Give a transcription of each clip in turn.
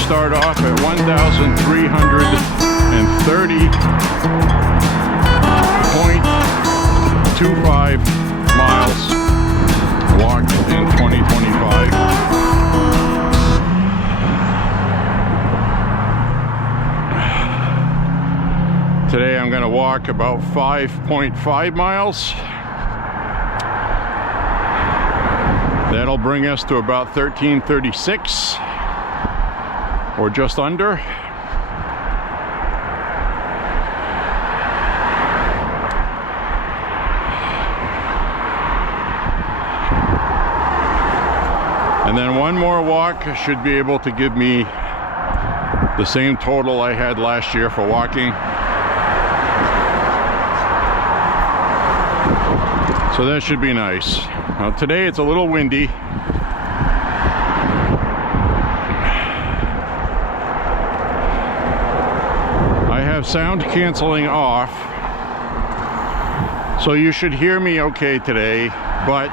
start off at 1,330.25 miles walked in 2025. Today I'm going to walk about 5.5 miles. That'll bring us to about 1336 or just under. And then one more walk should be able to give me the same total I had last year for walking. So that should be nice. Now today it's a little windy. I have sound canceling off, so you should hear me okay today, but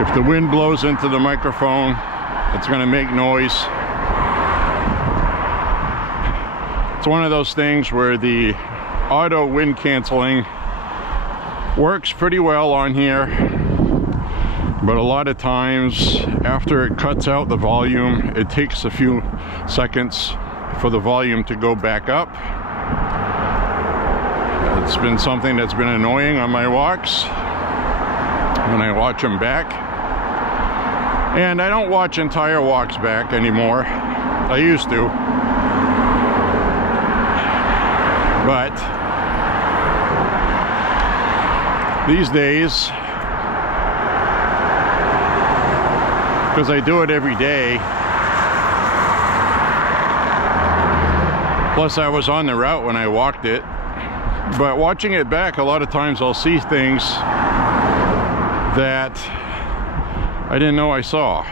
if the wind blows into the microphone, it's going to make noise. It's one of those things where the auto wind canceling works pretty well on here, but a lot of times after it cuts out the volume, it takes a few seconds for the volume to go back up. It's been something that's been annoying on my walks when I watch them back. And I don't watch entire walks back anymore. I used to. But these days, because I do it every day, plus I was on the route when I walked it, but watching it back, a lot of times I'll see things that I didn't know I saw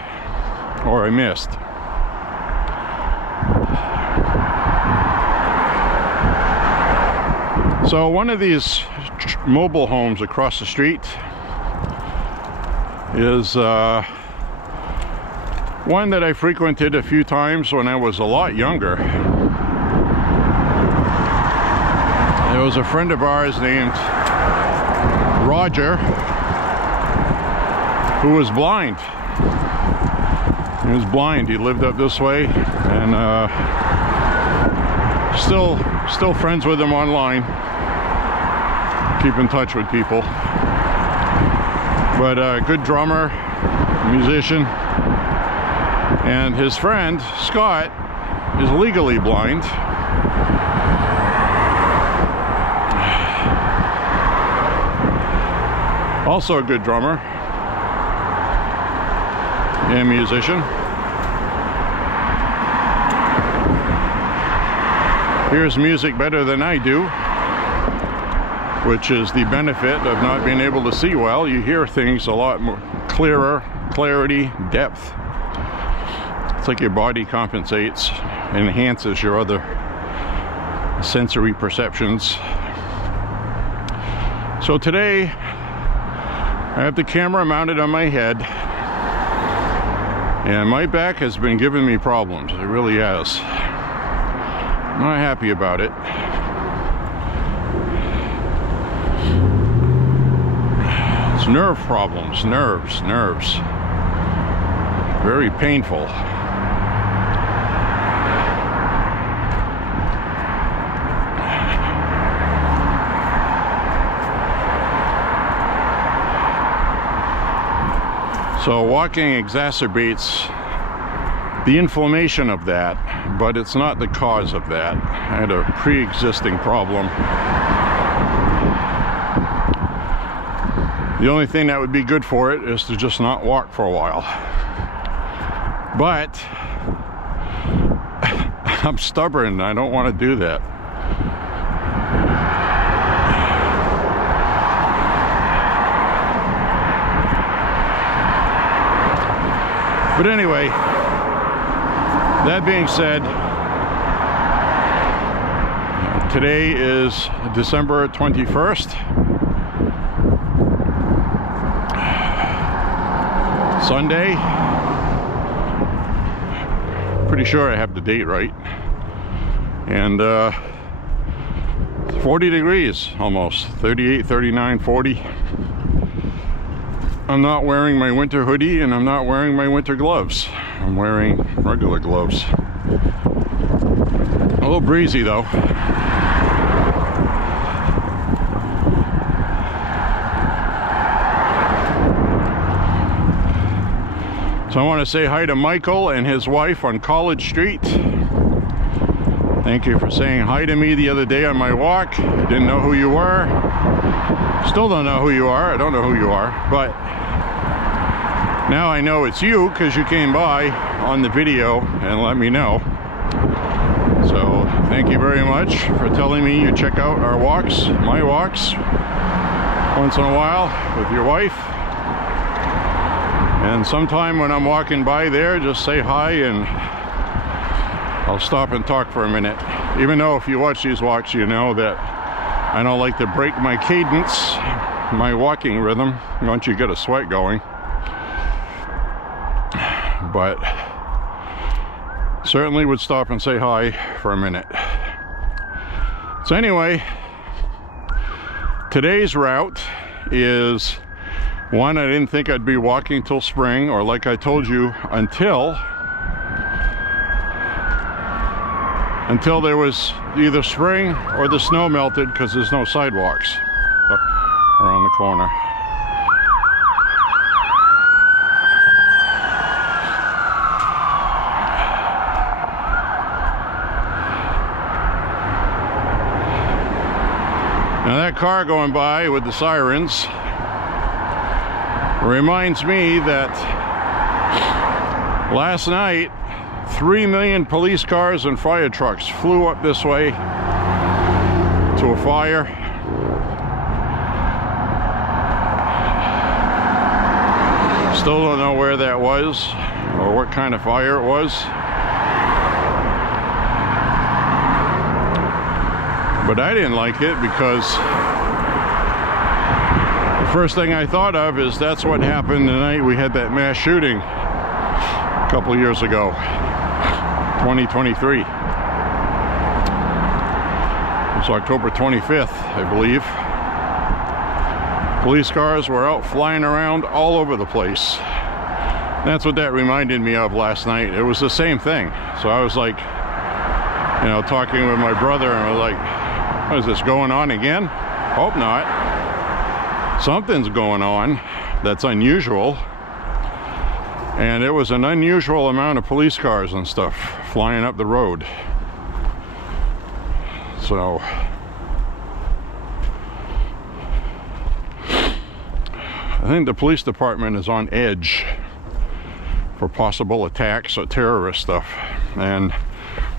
or I missed. So one of these mobile homes across the street is one that I frequented a few times when I was a lot younger. There was a friend of ours named Roger who was blind. He was blind. He lived up this way, and still friends with him online. Keep in touch with people. But a good drummer, musician, and his friend Scott is legally blind. Also a good drummer and musician. Hears music better than I do, which is the benefit of not being able to see well. You hear things a lot more clearer, clarity, depth. It's like your body compensates, enhances your other sensory perceptions. So today I have the camera mounted on my head, and my back has been giving me problems. It really has. I'm not happy about it. It's nerve problems, nerves. Very painful. So walking exacerbates the inflammation of that, but it's not the cause of that. I had a pre-existing problem. The only thing that would be good for it is to just not walk for a while. But I'm stubborn. I don't want to do that. But anyway, that being said, today is December 21st. Sunday. Pretty sure I have the date right. And 40 degrees almost, 38, 39, 40. I'm not wearing my winter hoodie and I'm not wearing my winter gloves. I'm wearing regular gloves. A little breezy though. So I want to say hi to Michael and his wife on College Street. Thank you for saying hi to me the other day on my walk. I didn't know who you were. Still don't know who you are. I don't know who you are, but now I know it's you because you came by on the video and let me know. So thank you very much for telling me you check out our walks, my walks, once in a while with your wife. And sometime when I'm walking by there, just say hi and I'll stop and talk for a minute. Even though if you watch these walks, you know that I don't like to break my cadence, my walking rhythm, once you get a sweat going. But certainly would stop and say hi for a minute. So anyway, today's route is one I didn't think I'd be walking till spring, or like I told you, until there was either spring or the snow melted, because there's no sidewalks around the corner. Now that car going by with the sirens reminds me that last night 3 million police cars and fire trucks flew up this way to a fire. Still don't know where that was or what kind of fire it was. But I didn't like it because the first thing I thought of is that's what happened the night we had that mass shooting a couple years ago, 2023. It was October 25th, I believe. Police cars were out flying around all over the place. That's what that reminded me of last night. It was the same thing. So I was like, you know, talking with my brother, and I was like, what is this going on again? Hope not. Something's going on that's unusual. And it was an unusual amount of police cars and stuff flying up the road. So I think the police department is on edge for possible attacks or terrorist stuff. And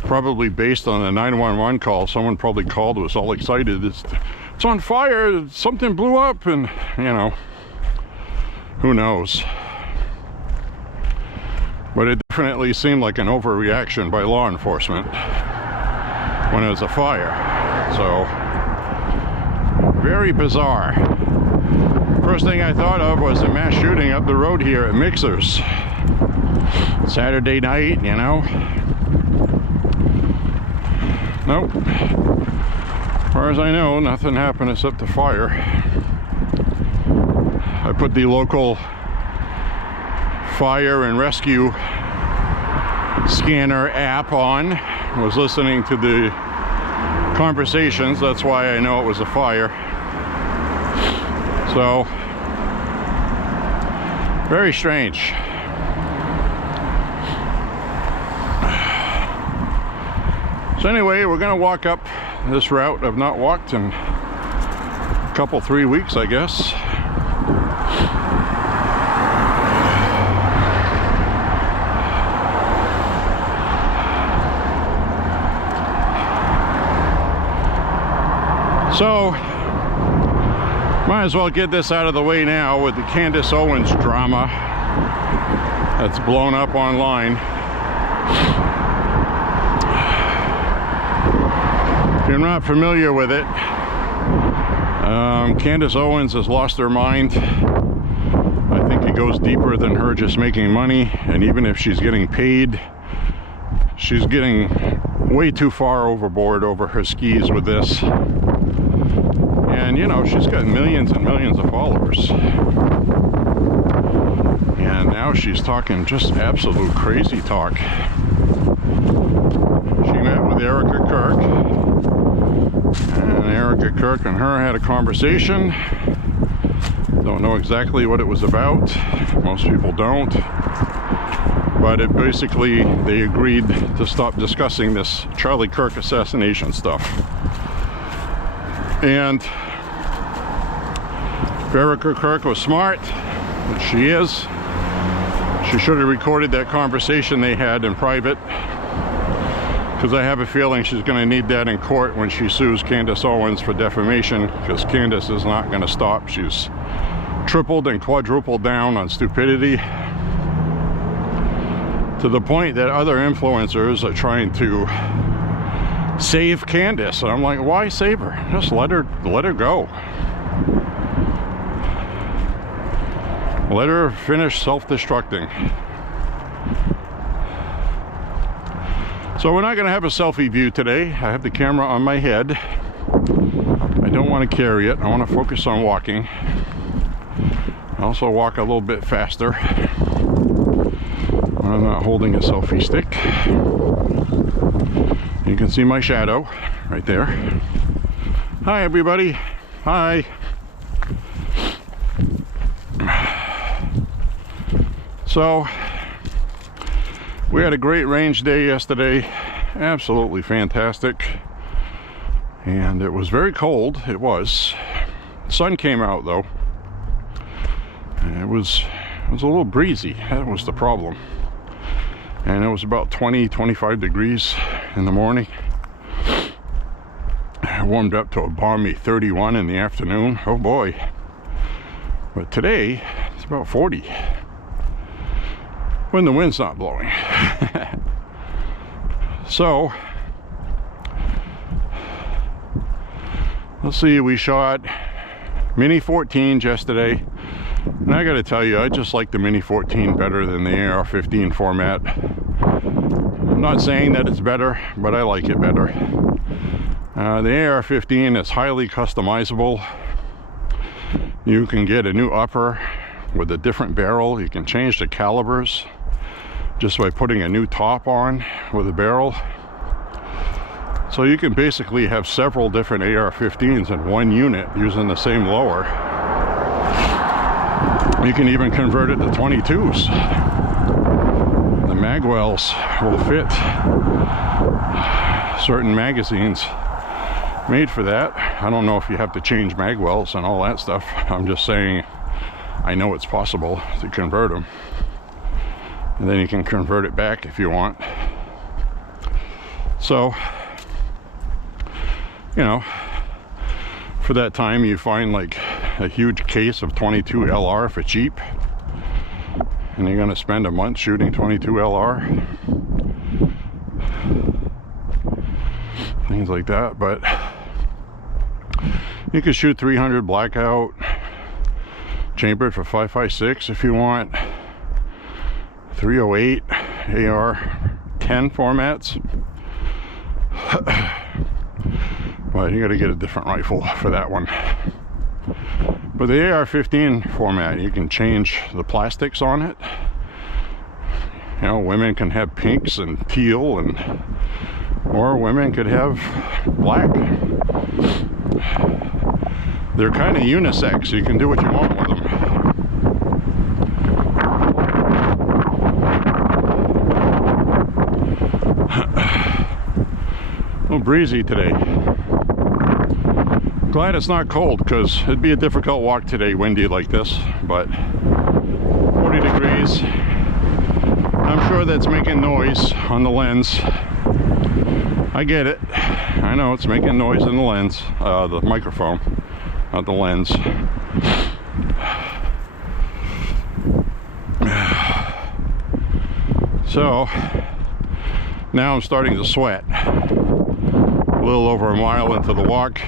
probably based on the 911 call, someone probably called, was all excited. It's on fire, something blew up, and you know, who knows. But it definitely seemed like an overreaction by law enforcement when it was a fire. So, very bizarre. First thing I thought of was a mass shooting up the road here at Mixers. Saturday night, you know. Nope. As far as I know, nothing happened except the fire. I put the local fire and rescue scanner app on. I was listening to the conversations. That's why I know it was a fire. So, very strange. So anyway, we're gonna walk up this route I've not walked in a couple, 3 weeks, I guess. So, might as well get this out of the way now with the Candace Owens drama that's blown up online. If you're not familiar with it, Candace Owens has lost her mind. I think it goes deeper than her just making money, and even if she's getting paid she's getting way too far overboard over her skis with this. And you know, she's got millions and millions of followers. And now she's talking just absolute crazy talk. She met with Erica Kirk. And Erica Kirk and her had a conversation. Don't know exactly what it was about. Most people don't. But it basically, they agreed to stop discussing this Charlie Kirk assassination stuff. And if Erica Kirk was smart, which she is, she should have recorded that conversation they had in private. Because I have a feeling she's going to need that in court when she sues Candace Owens for defamation, because Candace is not going to stop. She's tripled and quadrupled down on stupidity to the point that other influencers are trying to save Candace. And I'm like, why save her? Just let her go. Let her finish self-destructing. So we're not going to have a selfie view today. I have the camera on my head. I don't want to carry it. I want to focus on walking. I also walk a little bit faster when I'm not holding a selfie stick. You can see my shadow right there. Hi everybody. Hi. So we had a great range day yesterday, absolutely fantastic, and it was very cold. It was. The sun came out though, and it was a little breezy. That was the problem. And it was about 20-25 degrees in the morning. It warmed up to a balmy 31 in the afternoon. Oh boy. But today it's about 40. When the wind's not blowing. So let's see, we shot Mini 14s yesterday, and I gotta tell you, I just like the Mini 14 better than the AR-15 format. I'm not saying that it's better, but I like it better. The AR-15 is highly customizable. You can get a new upper with a different barrel. You can change the calibers just by putting a new top on with a barrel. So you can basically have several different AR-15s in one unit using the same lower. You can even convert it to 22s. The magwells will fit certain magazines made for that. I don't know if you have to change magwells and all that stuff. I'm just saying, I know it's possible to convert them. And then you can convert it back if you want. So, you know, for that time you find like a huge case of 22 LR for cheap. And you're gonna spend a month shooting 22 LR. Things like that, but you could shoot 300 blackout, chambered for 5.56 if you want, 308 AR-10 formats. But you got to get a different rifle for that one. But the AR-15 format, you can change the plastics on it. You know, women can have pinks and teal, or women could have black. They're kind of unisex, so you can do what you want with them. A little breezy today. Glad it's not cold, because it'd be a difficult walk today, windy like this, but 40 degrees. I'm sure that's making noise on the lens. I get it. I know it's making noise in the lens, the microphone, not the lens. So now I'm starting to sweat. A little over a mile into the walk.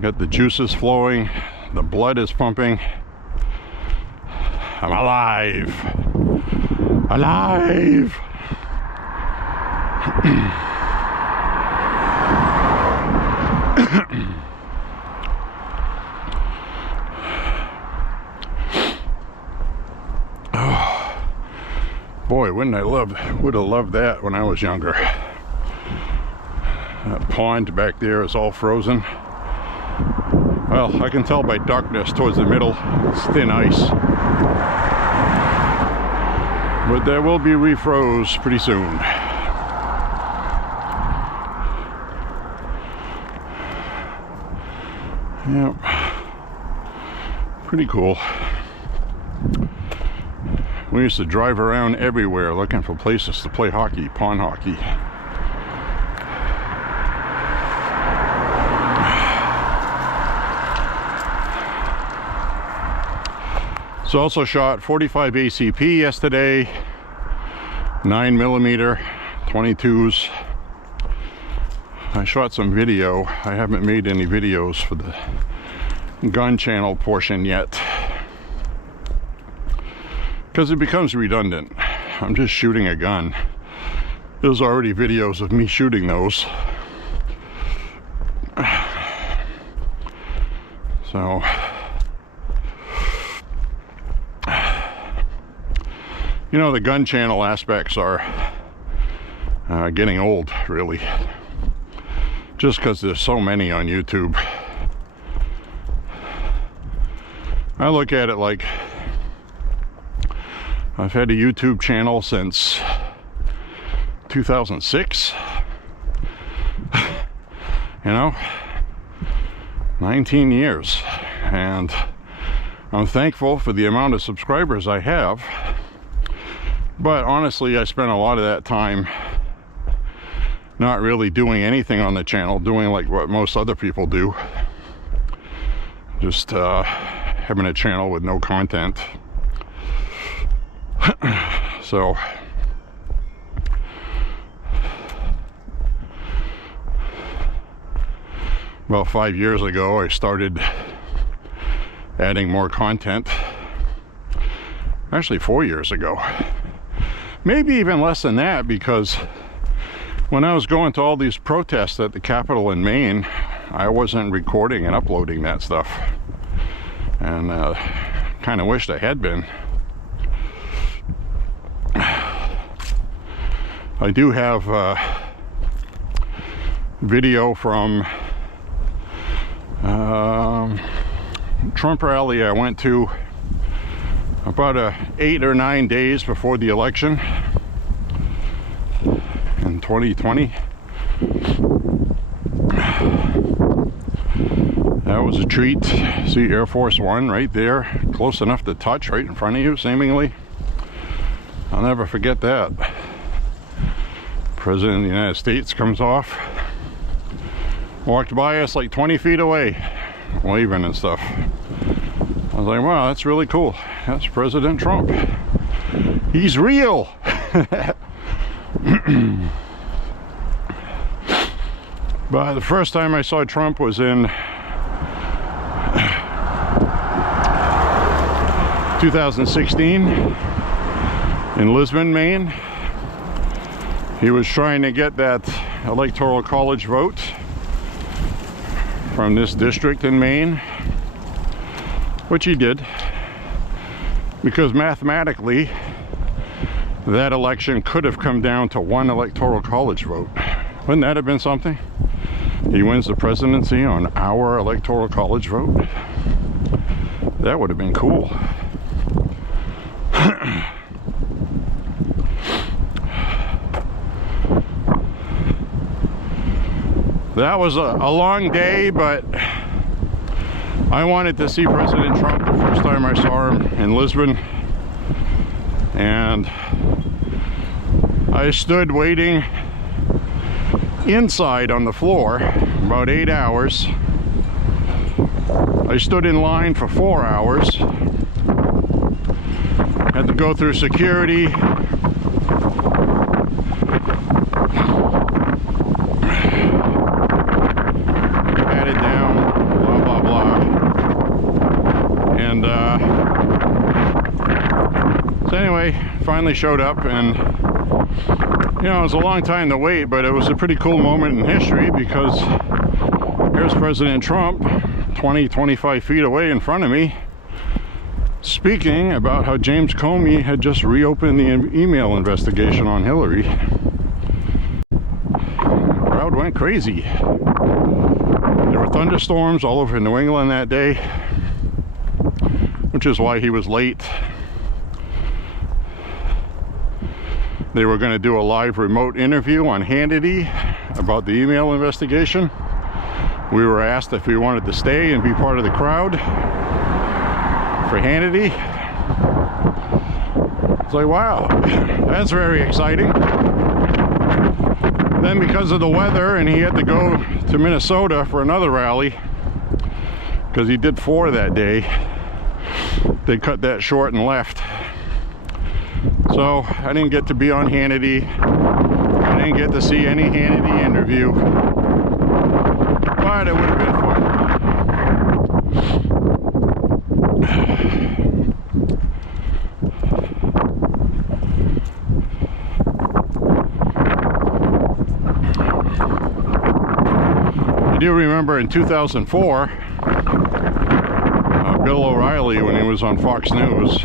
Got the juices flowing, the blood is pumping. I'm alive. Alive. Oh, boy, would have loved that when I was younger. That pond back there is all frozen. Well, I can tell by darkness towards the middle, it's thin ice. But that will be refroze pretty soon. Yep. Pretty cool. We used to drive around everywhere looking for places to play hockey, pond hockey. So also shot 45 ACP yesterday, 9mm, 22s. I shot some video. I haven't made any videos for the gun channel portion yet, because it becomes redundant. I'm just shooting a gun. There's already videos of me shooting those. So you know, the gun channel aspects are getting old, really. Just because there's so many on YouTube. I look at it like I've had a YouTube channel since 2006. You know, 19 years. And I'm thankful for the amount of subscribers I have. But honestly, I spent a lot of that time not really doing anything on the channel, doing like what most other people do. Just having a channel with no content. So about 5 years ago, I started adding more content. Actually 4 years ago. Maybe even less than that, because when I was going to all these protests at the Capitol in Maine, I wasn't recording and uploading that stuff. And kind of wished I had been. I do have video from Trump rally I went to about 8 or 9 days before the election in 2020. That was a treat. See Air Force One right there, close enough to touch, right in front of you, seemingly. I'll never forget that. President of the United States comes off, walked by us like 20 feet away, waving and stuff. I was like, wow, that's really cool. That's President Trump. He's real. But the first time I saw Trump was in 2016 in Lisbon, Maine. He was trying to get that electoral college vote from this district in Maine, which he did, because mathematically that election could have come down to one electoral college vote. Wouldn't that have been something? He wins the presidency on our electoral college vote. That would have been cool. That was a long day, but I wanted to see President Trump the first time I saw him in Lisbon. And I stood waiting inside on the floor about 8 hours. I stood in line for 4 hours. Had to go through security. Patted down, blah, blah, blah. And so anyway, finally showed up, and You know, it was a long time to wait, but it was a pretty cool moment in history because here's President Trump 20-25 feet away in front of me speaking about how James Comey had just reopened the email investigation on Hillary. The crowd went crazy. There were thunderstorms all over New England that day, which is why he was late. They were going to do a live remote interview on Hannity about the email investigation. We were asked if we wanted to stay and be part of the crowd for Hannity. It's like, wow, that's very exciting. Then because of the weather, and he had to go to Minnesota for another rally, because he did 4 that day, they cut that short and left. So I didn't get to be on Hannity. I didn't get to see any Hannity interview, but it would have been fun. I do remember in 2004, Bill O'Reilly, when he was on Fox News,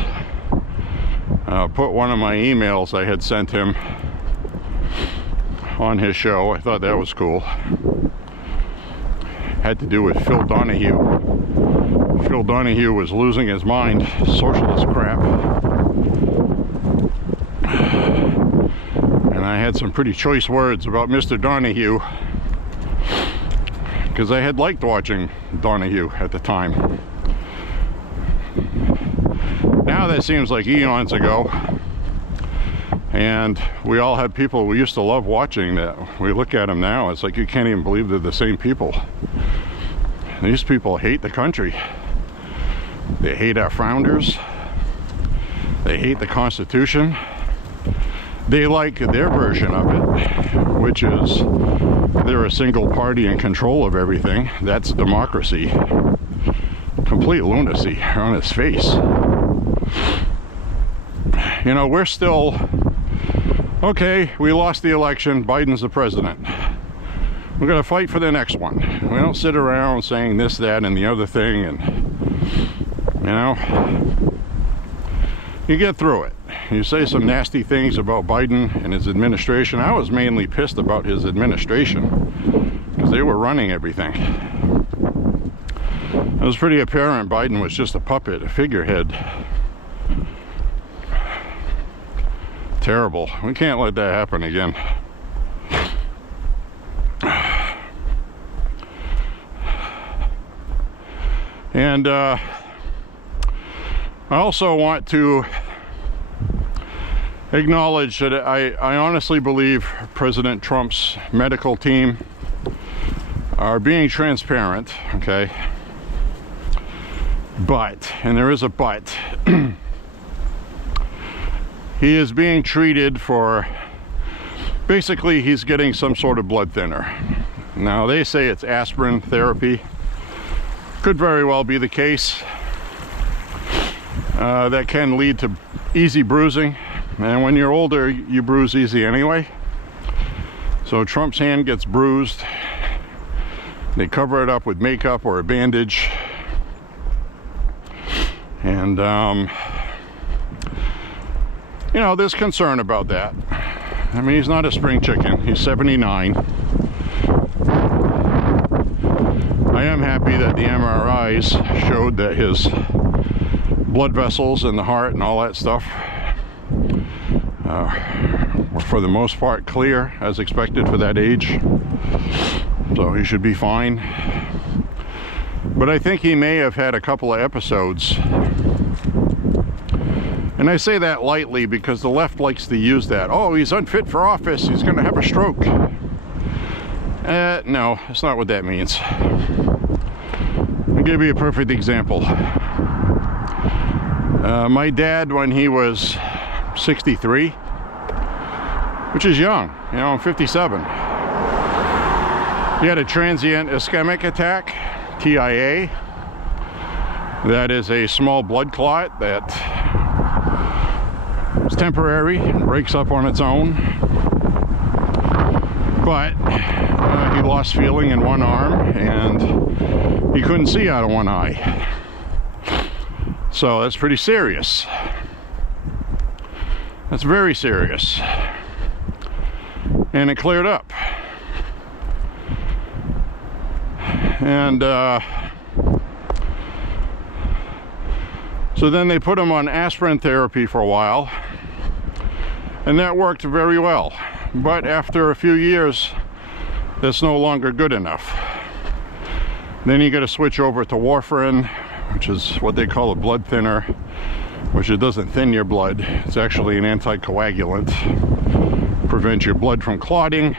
put one of my emails I had sent him on his show. I thought that was cool. Had to do with Phil Donahue. Phil Donahue was losing his mind, socialist crap. And I had some pretty choice words about Mr. Donahue, because I had liked watching Donahue at the time. Now that seems like eons ago, and we all have people we used to love watching that we look at them now, it's like you can't even believe they're the same people. These people hate the country. They hate our founders. They hate the Constitution. They like their version of it, which is they're a single party in control of everything. That's democracy. Complete lunacy on its face. You know, we're still, okay, we lost the election, Biden's the president. We're going to fight for the next one. We don't sit around saying this, that, and the other thing, and, you know, you get through it. You say some nasty things about Biden and his administration. I was mainly pissed about his administration, because they were running everything. It was pretty apparent Biden was just a puppet, a figurehead. Terrible. We can't let that happen again. And I also want to acknowledge that I honestly believe President Trump's medical team are being transparent, okay? But, and there is a but, he is being treated for, basically he's getting some sort of blood thinner. Now they say it's aspirin therapy. Could very well be the case. That can lead to easy bruising, and when you're older you bruise easy anyway. So Trump's hand gets bruised, they cover it up with makeup or a bandage, and you know, there's concern about that. I mean, he's not a spring chicken, he's 79. I am happy that the MRIs showed that his blood vessels in the heart and all that stuff were for the most part clear, as expected for that age. So he should be fine. But I think he may have had a couple of episodes. And I say that lightly because the left likes to use that. Oh, he's unfit for office, he's going to have a stroke. No, that's not what that means. I'll give you a perfect example. My dad, when he was 63, which is young, you know, I'm 57. He had a transient ischemic attack, TIA. That is a small blood clot that is temporary, breaks up on its own. but he lost feeling in one arm and he couldn't see out of one eye. So that's pretty serious. That's very serious. And it cleared up. And so then they put him on aspirin therapy for a while, and that worked very well. But after a few years, that's no longer good enough. Then you got to switch over to warfarin, which is what they call a blood thinner, which it doesn't thin your blood. It's actually an anticoagulant. Prevents your blood from clotting.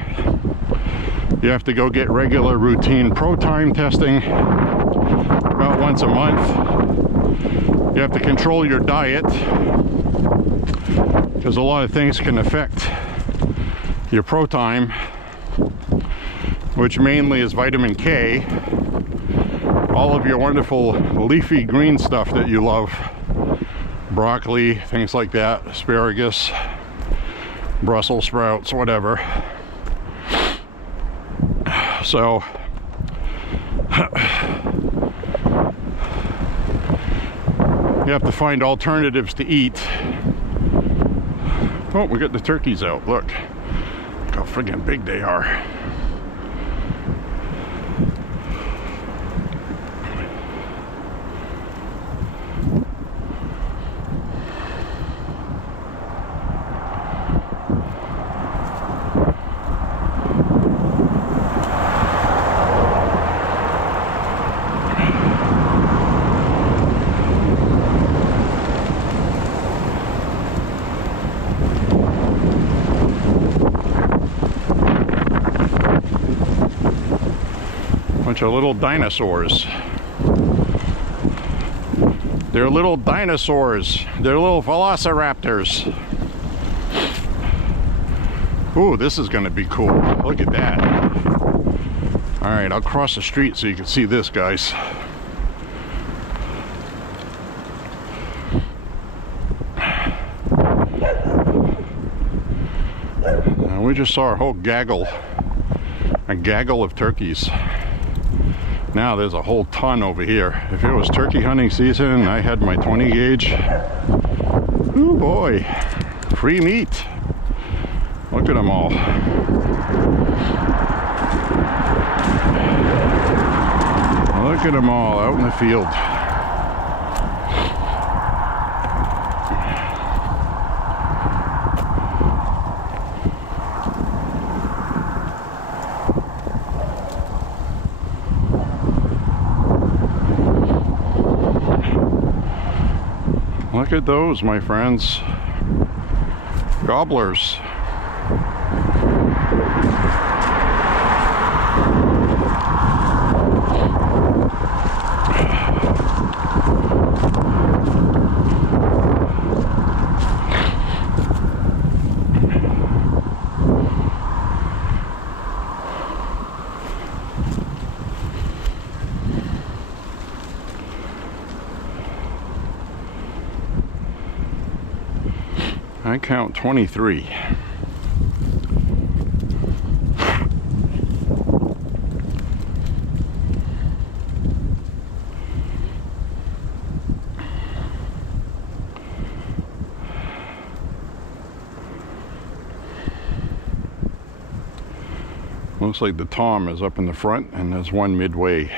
You have to go get regular routine pro-time testing about once a month. You have to control your diet because a lot of things can affect your pro-time, which mainly is vitamin K, all of your wonderful leafy green stuff that you love, broccoli, things like that, asparagus, Brussels sprouts, whatever. So you have to find alternatives to eat. Oh, we got the turkeys out. Look how friggin' big they are. Bunch of little dinosaurs. They're little dinosaurs. They're little velociraptors. Ooh, this is gonna be cool. Look at that. All right, I'll cross the street so you can see this, guys. Now, we just saw a whole gaggle of turkeys. Now there's a whole ton over here. If it was turkey hunting season and I had my 20 gauge, oh boy, free meat. Look at them all. Look at them all out in the field. Look at those, my friends. Gobblers. I count 23. Looks like the tom is up in the front and there's one midway.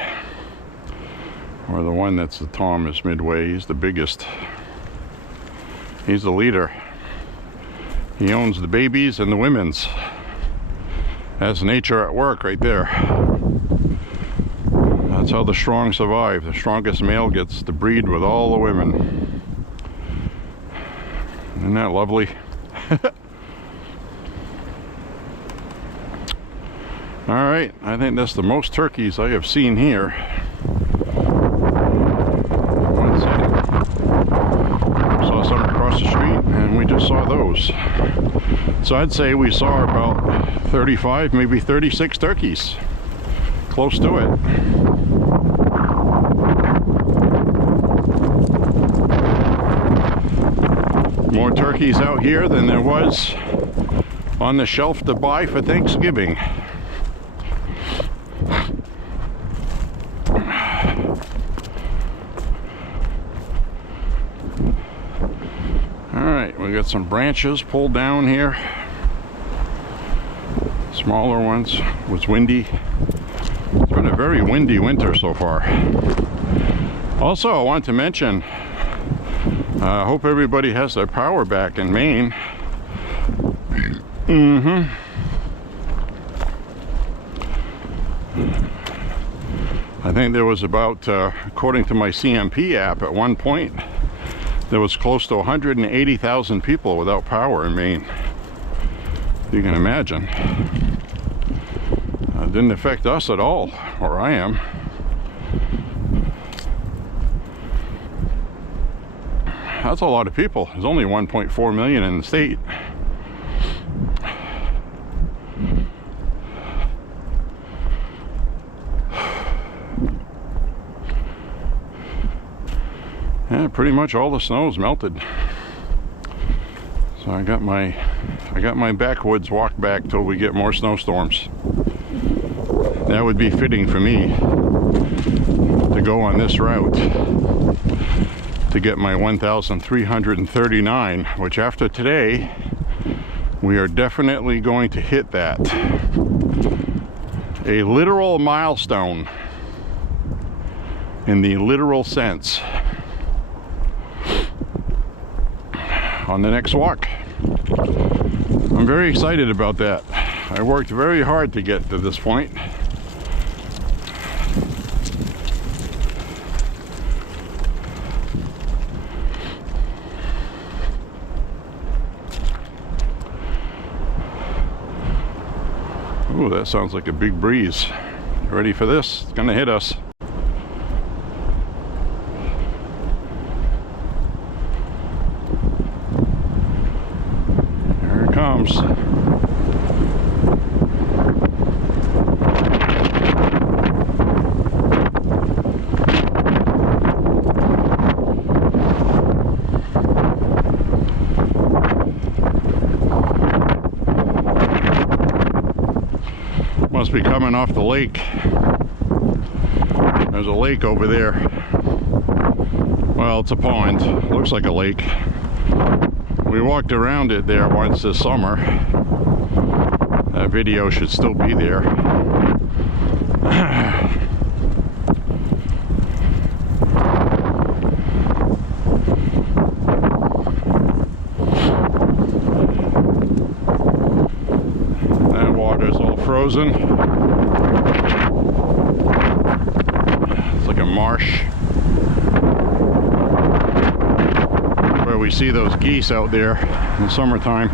Or the one that's the tom is midway. He's the biggest. He's the leader. He owns the babies and the women's. That's nature at work right there. That's how the strong survive. The strongest male gets to breed with all the women. Isn't that lovely? Alright, I think that's the most turkeys I have seen here. One second. Saw some across the street and we just saw those. So I'd say we saw about 35, maybe 36 turkeys. Close to it. More turkeys out here than there was on the shelf to buy for Thanksgiving. Alright, we got some branches pulled down here. Smaller ones. It was windy. It's been a very windy winter so far. Also, I want to mention, I hope everybody has their power back in Maine. I think there was about, according to my CMP app, at one point, there was close to 180,000 people without power in Maine. You can imagine. It didn't affect us at all, where I am. That's a lot of people. There's only 1.4 million in the state. Yeah, pretty much all the snow's melted. So I got my backwoods walk back till we get more snowstorms. That would be fitting for me to go on this route to get my 1,339, which after today we are definitely going to hit that. A literal milestone in the literal sense on the next walk. I'm very excited about that. I worked very hard to get to this point. Ooh, that sounds like a big breeze. You ready for this? It's gonna hit us. Here it comes. Must be coming off the lake. There's a lake over there. Well, it's a pond. Looks like a lake. We walked around it there once this summer. That video should still be there. That water's all frozen. It's like a marsh. Where we see those geese out there in the summertime.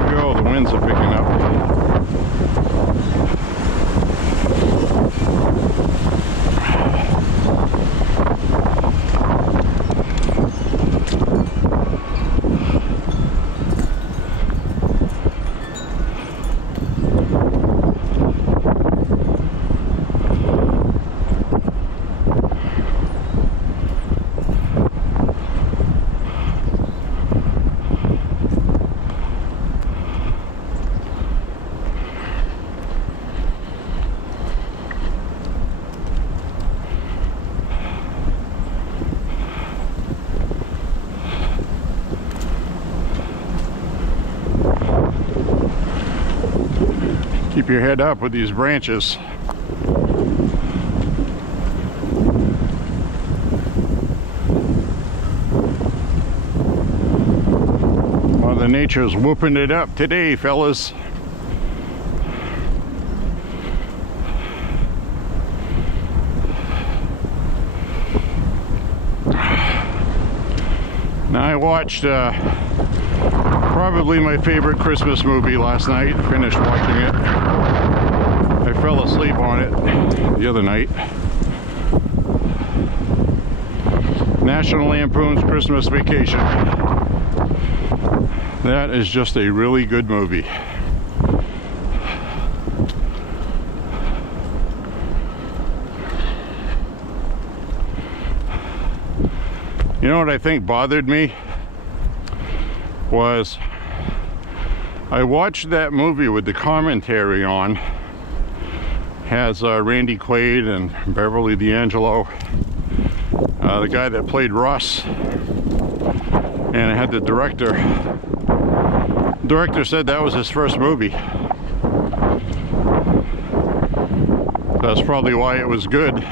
There we go, the winds are picking up. Keep your head up with these branches. Mother Nature's whooping it up today, fellas. Now I watched probably my favorite Christmas movie last night. Finished watching it. I fell asleep on it the other night. National Lampoon's Christmas Vacation. That is just a really good movie. You know what I think bothered me was I watched that movie with the commentary on. Has Randy Quaid and Beverly D'Angelo, the guy that played Russ, and it had the director. The director said that was his first movie. That's probably why it was good.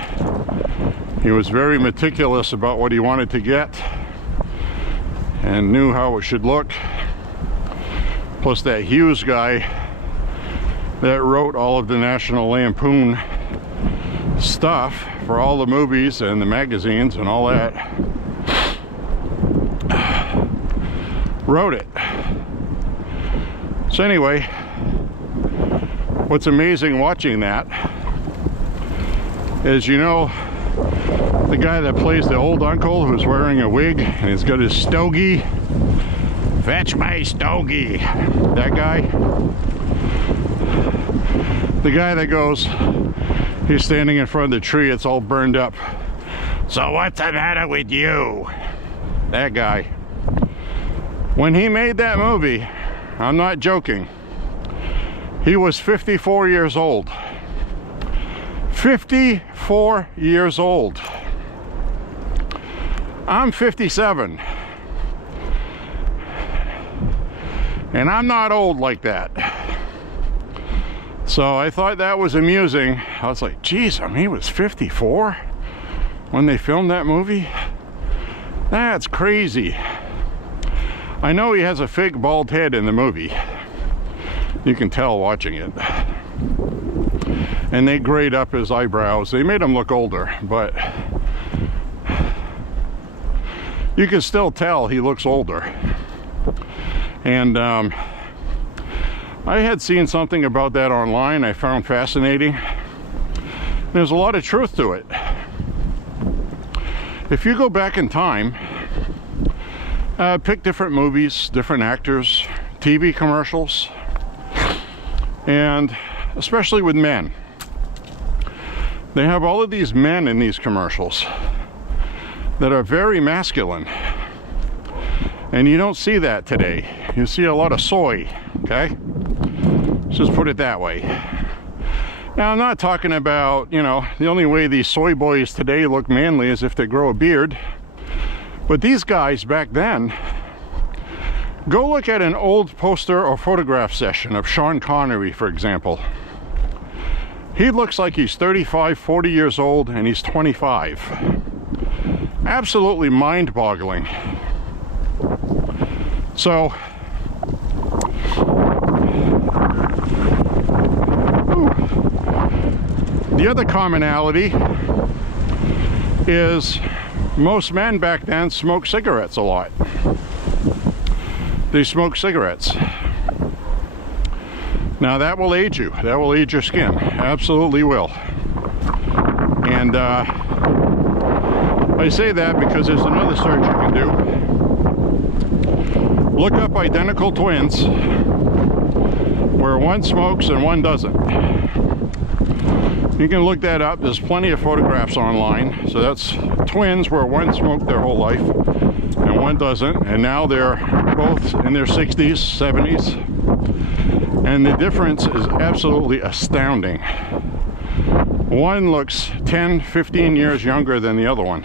He was very meticulous about what he wanted to get and knew how it should look. Plus that Hughes guy that wrote all of the National Lampoon stuff for all the movies and the magazines and all that, wrote it. So anyway, what's amazing watching that is, you know, the guy that plays the old uncle who's wearing a wig and he's got his stogie, fetch my stogie, that guy. The guy that goes, he's standing in front of the tree, it's all burned up. So what's the matter with you? That guy. When he made that movie, I'm not joking, he was 54 years old. 54 years old. I'm 57. And I'm not old like that. So I thought that was amusing. I was like, geez, I mean, he was 54 when they filmed that movie? That's crazy. I know he has a fake bald head in the movie. You can tell watching it. And they grayed up his eyebrows. They made him look older, but you can still tell he looks older. And I had seen something about that online I found fascinating. There's a lot of truth to it. If you go back in time, pick different movies, different actors, TV commercials, and especially with men. They have all of these men in these commercials that are very masculine. And you don't see that today. You see a lot of soy, okay? Let's just put it that way. Now, I'm not talking about, you know, the only way these soy boys today look manly is if they grow a beard. But these guys back then, go look at an old poster or photograph session of Sean Connery, for example. He looks like he's 35, 40 years old, and he's 25. Absolutely mind-boggling. So, the other commonality is most men back then smoked cigarettes a lot. They smoked cigarettes. Now that will age you. That will age your skin. Absolutely will. And I say that because there's another search you can do. Look up identical twins where one smokes and one doesn't. You can look that up. There's plenty of photographs online. So that's twins where one smoked their whole life and one doesn't. And now they're both in their 60s, 70s. And the difference is absolutely astounding. One looks 10, 15 years younger than the other one.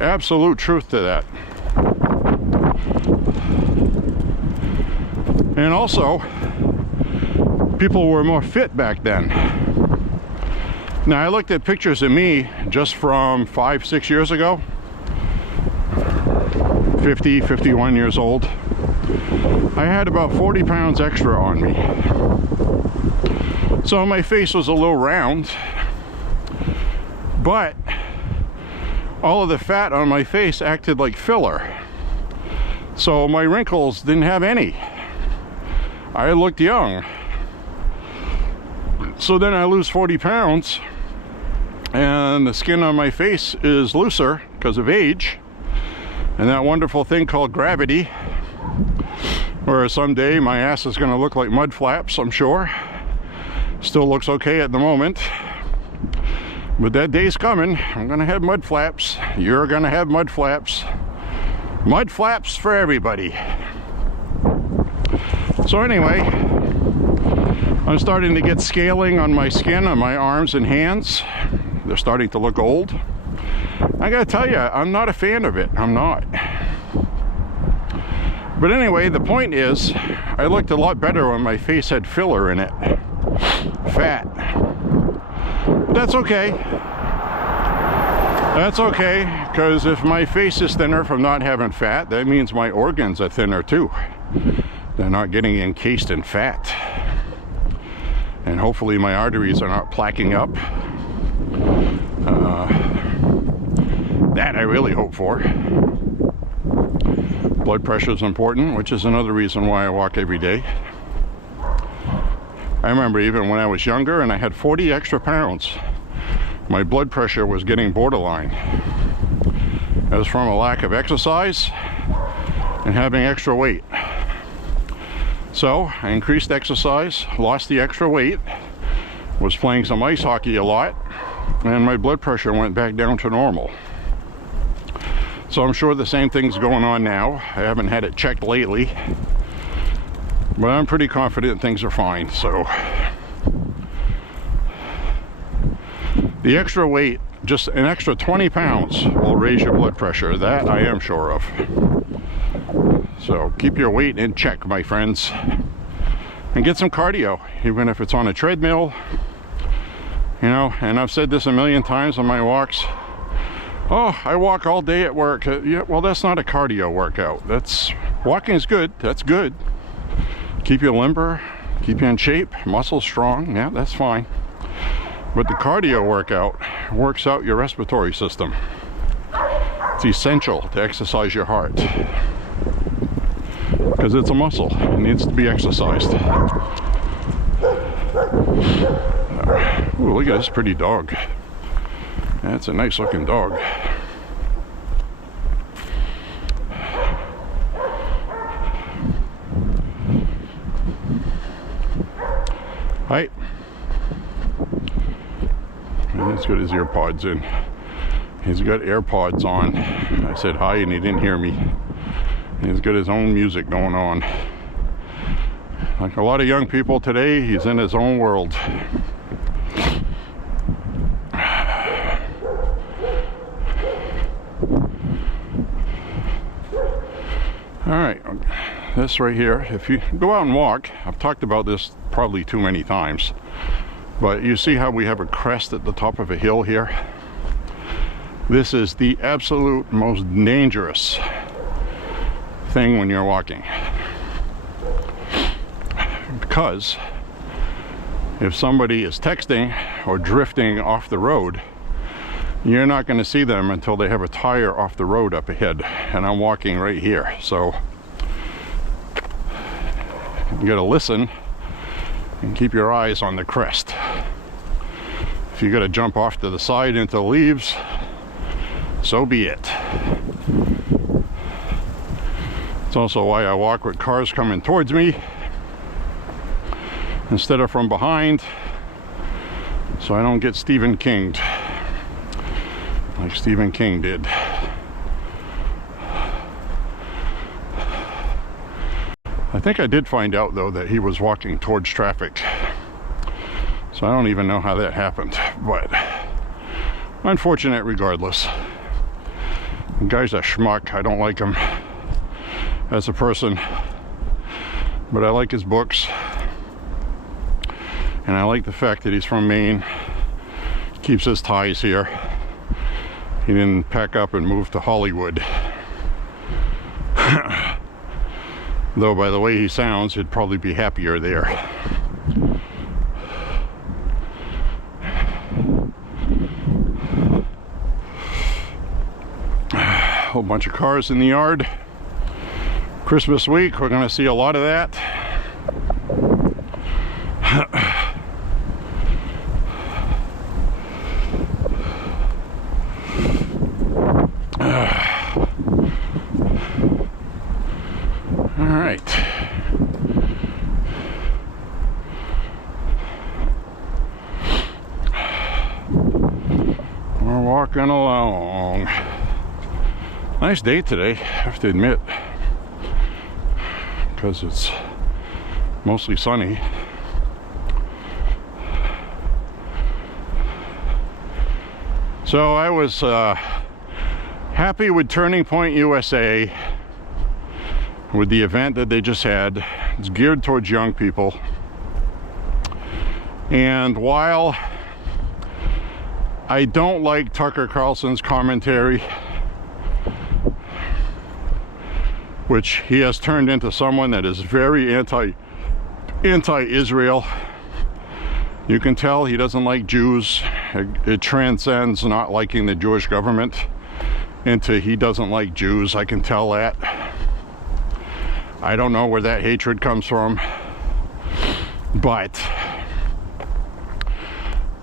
Absolute truth to that. And also, people were more fit back then. Now, I looked at pictures of me just from 5, 6 years ago. 50, 51 years old. I had about 40 pounds extra on me. So my face was a little round, but all of the fat on my face acted like filler. So my wrinkles didn't have any. I looked young. So then I lose 40 pounds and the skin on my face is looser because of age and that wonderful thing called gravity, where someday my ass is going to look like mud flaps, I'm sure. Still looks okay at the moment. But that day's coming. I'm gonna have mud flaps. You're gonna have mud flaps. Mud flaps for everybody. So anyway, I'm starting to get scaling on my skin, on my arms and hands. They're starting to look old. I gotta tell you, I'm not a fan of it. I'm not. But anyway, the point is, I looked a lot better when my face had filler in it. Fat. But that's okay. That's okay, because if my face is thinner from not having fat, that means my organs are thinner too. They're not getting encased in fat. And hopefully my arteries are not plaquing up. That I really hope for. Blood pressure is important, which is another reason why I walk every day. I remember even when I was younger and I had 40 extra pounds, my blood pressure was getting borderline. It was from a lack of exercise and having extra weight. So I increased exercise, lost the extra weight, was playing some ice hockey a lot, and my blood pressure went back down to normal. So I'm sure the same thing's going on now. I haven't had it checked lately, but I'm pretty confident things are fine. So the extra weight, just an extra 20 pounds will raise your blood pressure. That I am sure of. So keep your weight in check, my friends, and get some cardio, even if it's on a treadmill. You know, and I've said this a million times on my walks. Oh, I walk all day at work. Yeah, well, that's not a cardio workout. Walking is good. That's good. Keep you limber, keep you in shape, muscles strong. Yeah, that's fine. But the cardio workout works out your respiratory system. It's essential to exercise your heart because it's a muscle. It needs to be exercised. Ooh, look at this pretty dog. That's a nice looking dog. Hi. He's got his ear pods in. He's got AirPods on. I said hi and he didn't hear me. He's got his own music going on. Like a lot of young people today, he's in his own world. Alright, this right here, if you go out and walk, I've talked about this probably too many times, but you see how we have a crest at the top of a hill here? This is the absolute most dangerous thing when you're walking. Because if somebody is texting or drifting off the road, you're not going to see them until they have a tire off the road up ahead, and I'm walking right here. So you got to listen and keep your eyes on the crest. If you got to jump off to the side into the leaves, so be it. It's also why I walk with cars coming towards me instead of from behind, so I don't get Stephen King'd like Stephen King did. I think I did find out though that he was walking towards traffic, so I don't even know how that happened, but unfortunate regardless. The guy's a schmuck. I don't like him as a person, but I like his books, and I like the fact that he's from Maine, keeps his ties here. He didn't pack up and move to Hollywood. Though by the way he sounds, he'd probably be happier there. A whole bunch of cars in the yard. Christmas week, we're gonna see a lot of that. walking along. Nice day today, I have to admit, because it's mostly sunny. So I was happy with Turning Point USA, with the event that they just had. It's geared towards young people. And while I don't like Tucker Carlson's commentary, which he has turned into someone that is very anti-Israel. You can tell he doesn't like Jews. It transcends not liking the Jewish government into he doesn't like Jews. I can tell that. I don't know where that hatred comes from, but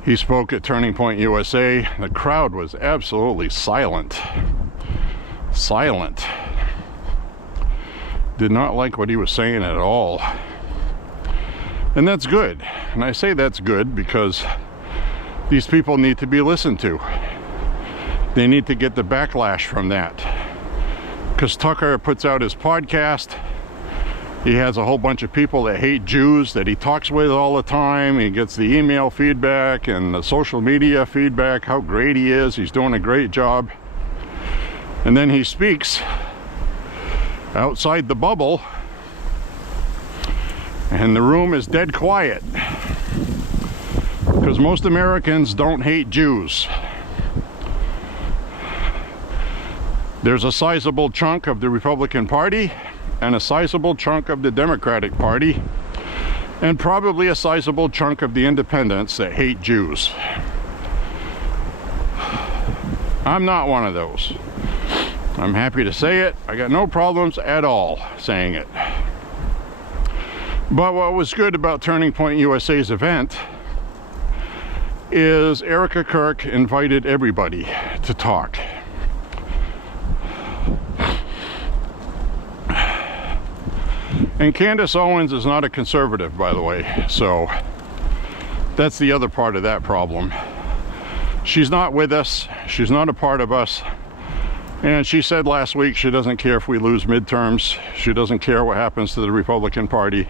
he spoke at Turning Point USA. The crowd was absolutely silent. Silent. Did not like what he was saying at all. And that's good. And I say that's good because these people need to be listened to. They need to get the backlash from that. Because Tucker puts out his podcast. He has a whole bunch of people that hate Jews that he talks with all the time. He gets the email feedback and the social media feedback, how great he is. He's doing a great job. And then he speaks outside the bubble, and the room is dead quiet. Because most Americans don't hate Jews. There's a sizable chunk of the Republican Party and a sizable chunk of the Democratic Party, and probably a sizable chunk of the independents that hate Jews. I'm not one of those. I'm happy to say it. I got no problems at all saying it. But what was good about Turning Point USA's event is Erica Kirk invited everybody to talk. And Candace Owens is not a conservative, by the way, so that's the other part of that problem. She's not with us, she's not a part of us, and she said last week she doesn't care if we lose midterms, she doesn't care what happens to the Republican Party,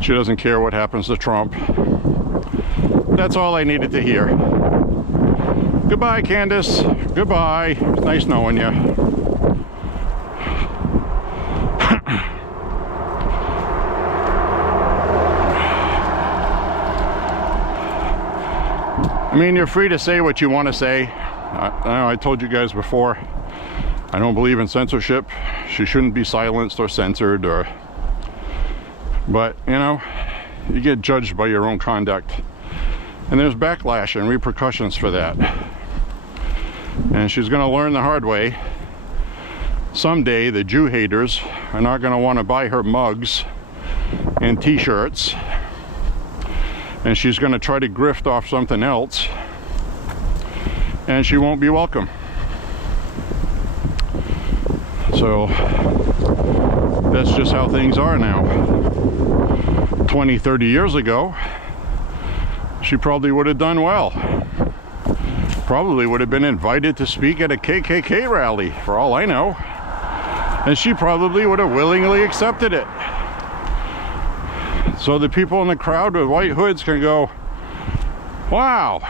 she doesn't care what happens to Trump. That's all I needed to hear. Goodbye, Candace. Goodbye. Nice knowing you. I mean, you're free to say what you want to say. I told you guys before, I don't believe in censorship. She shouldn't be silenced or censored, but you know, you get judged by your own conduct, and there's backlash and repercussions for that. And she's going to learn the hard way. Someday the Jew haters are not going to want to buy her mugs and t-shirts, and she's going to try to grift off something else, and she won't be welcome. So that's just how things are now. 20-30 years ago, she probably would have done well. Probably would have been invited to speak at a KKK rally, for all I know, and she probably would have willingly accepted it. So the people in the crowd with white hoods can go, wow,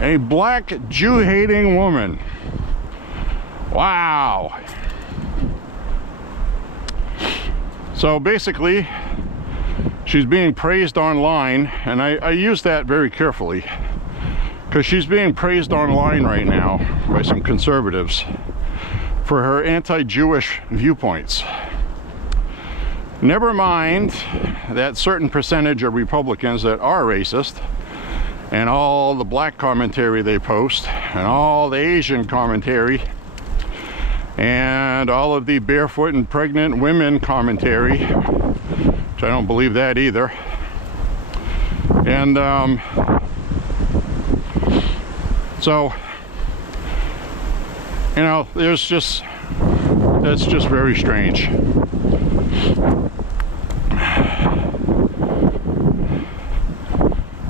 a black Jew-hating woman. Wow. So basically, she's being praised online, and I use that very carefully, because she's being praised online right now by some conservatives for her anti-Jewish viewpoints. Never mind that certain percentage of Republicans that are racist, and all the black commentary they post, and all the Asian commentary, and all of the barefoot and pregnant women commentary, which I don't believe that either. And so, you know, that's just very strange.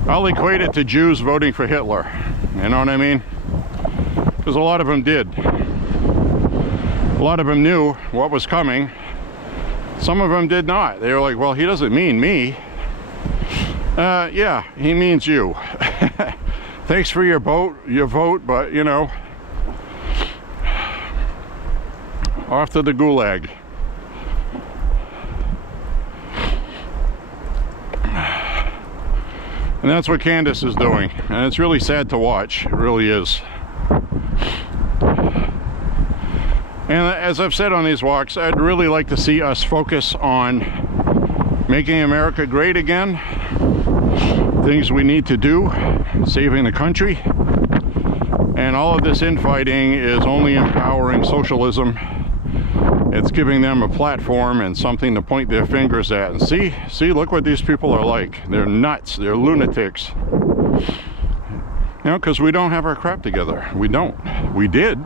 I'll equate it to Jews voting for Hitler. You know what I mean? Because a lot of them did. A lot of them knew what was coming. Some of them did not. They were like, well, he doesn't mean me. Yeah, he means you. Thanks for your vote, but you know, off to the gulag. And that's what Candace is doing, and it's really sad to watch. It really is. And as I've said on these walks, I'd really like to see us focus on making America great again. Things we need to do, saving the country. And all of this infighting is only empowering socialism. It's giving them a platform and something to point their fingers at. And see, look what these people are like. They're nuts, they're lunatics. You know, because we don't have our crap together. We don't. We did.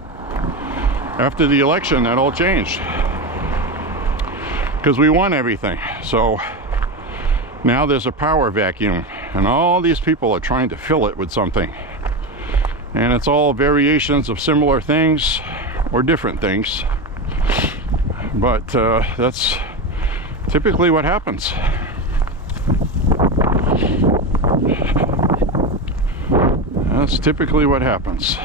After the election, that all changed. Because we won everything. So now there's a power vacuum. And all these people are trying to fill it with something. And it's all variations of similar things or different things. But that's typically what happens. That's typically what happens.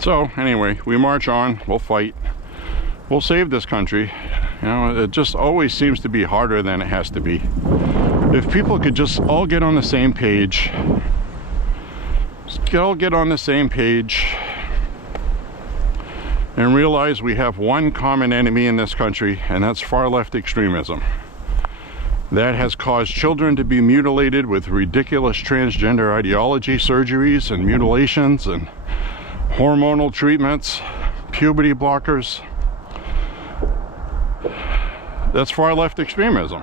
So anyway, we march on, we'll fight, we'll save this country. You know, it just always seems to be harder than it has to be. If people could just all get on the same page, and realize we have one common enemy in this country, and that's far left extremism. That has caused children to be mutilated with ridiculous transgender ideology, surgeries and mutilations and hormonal treatments, puberty blockers. That's far left extremism.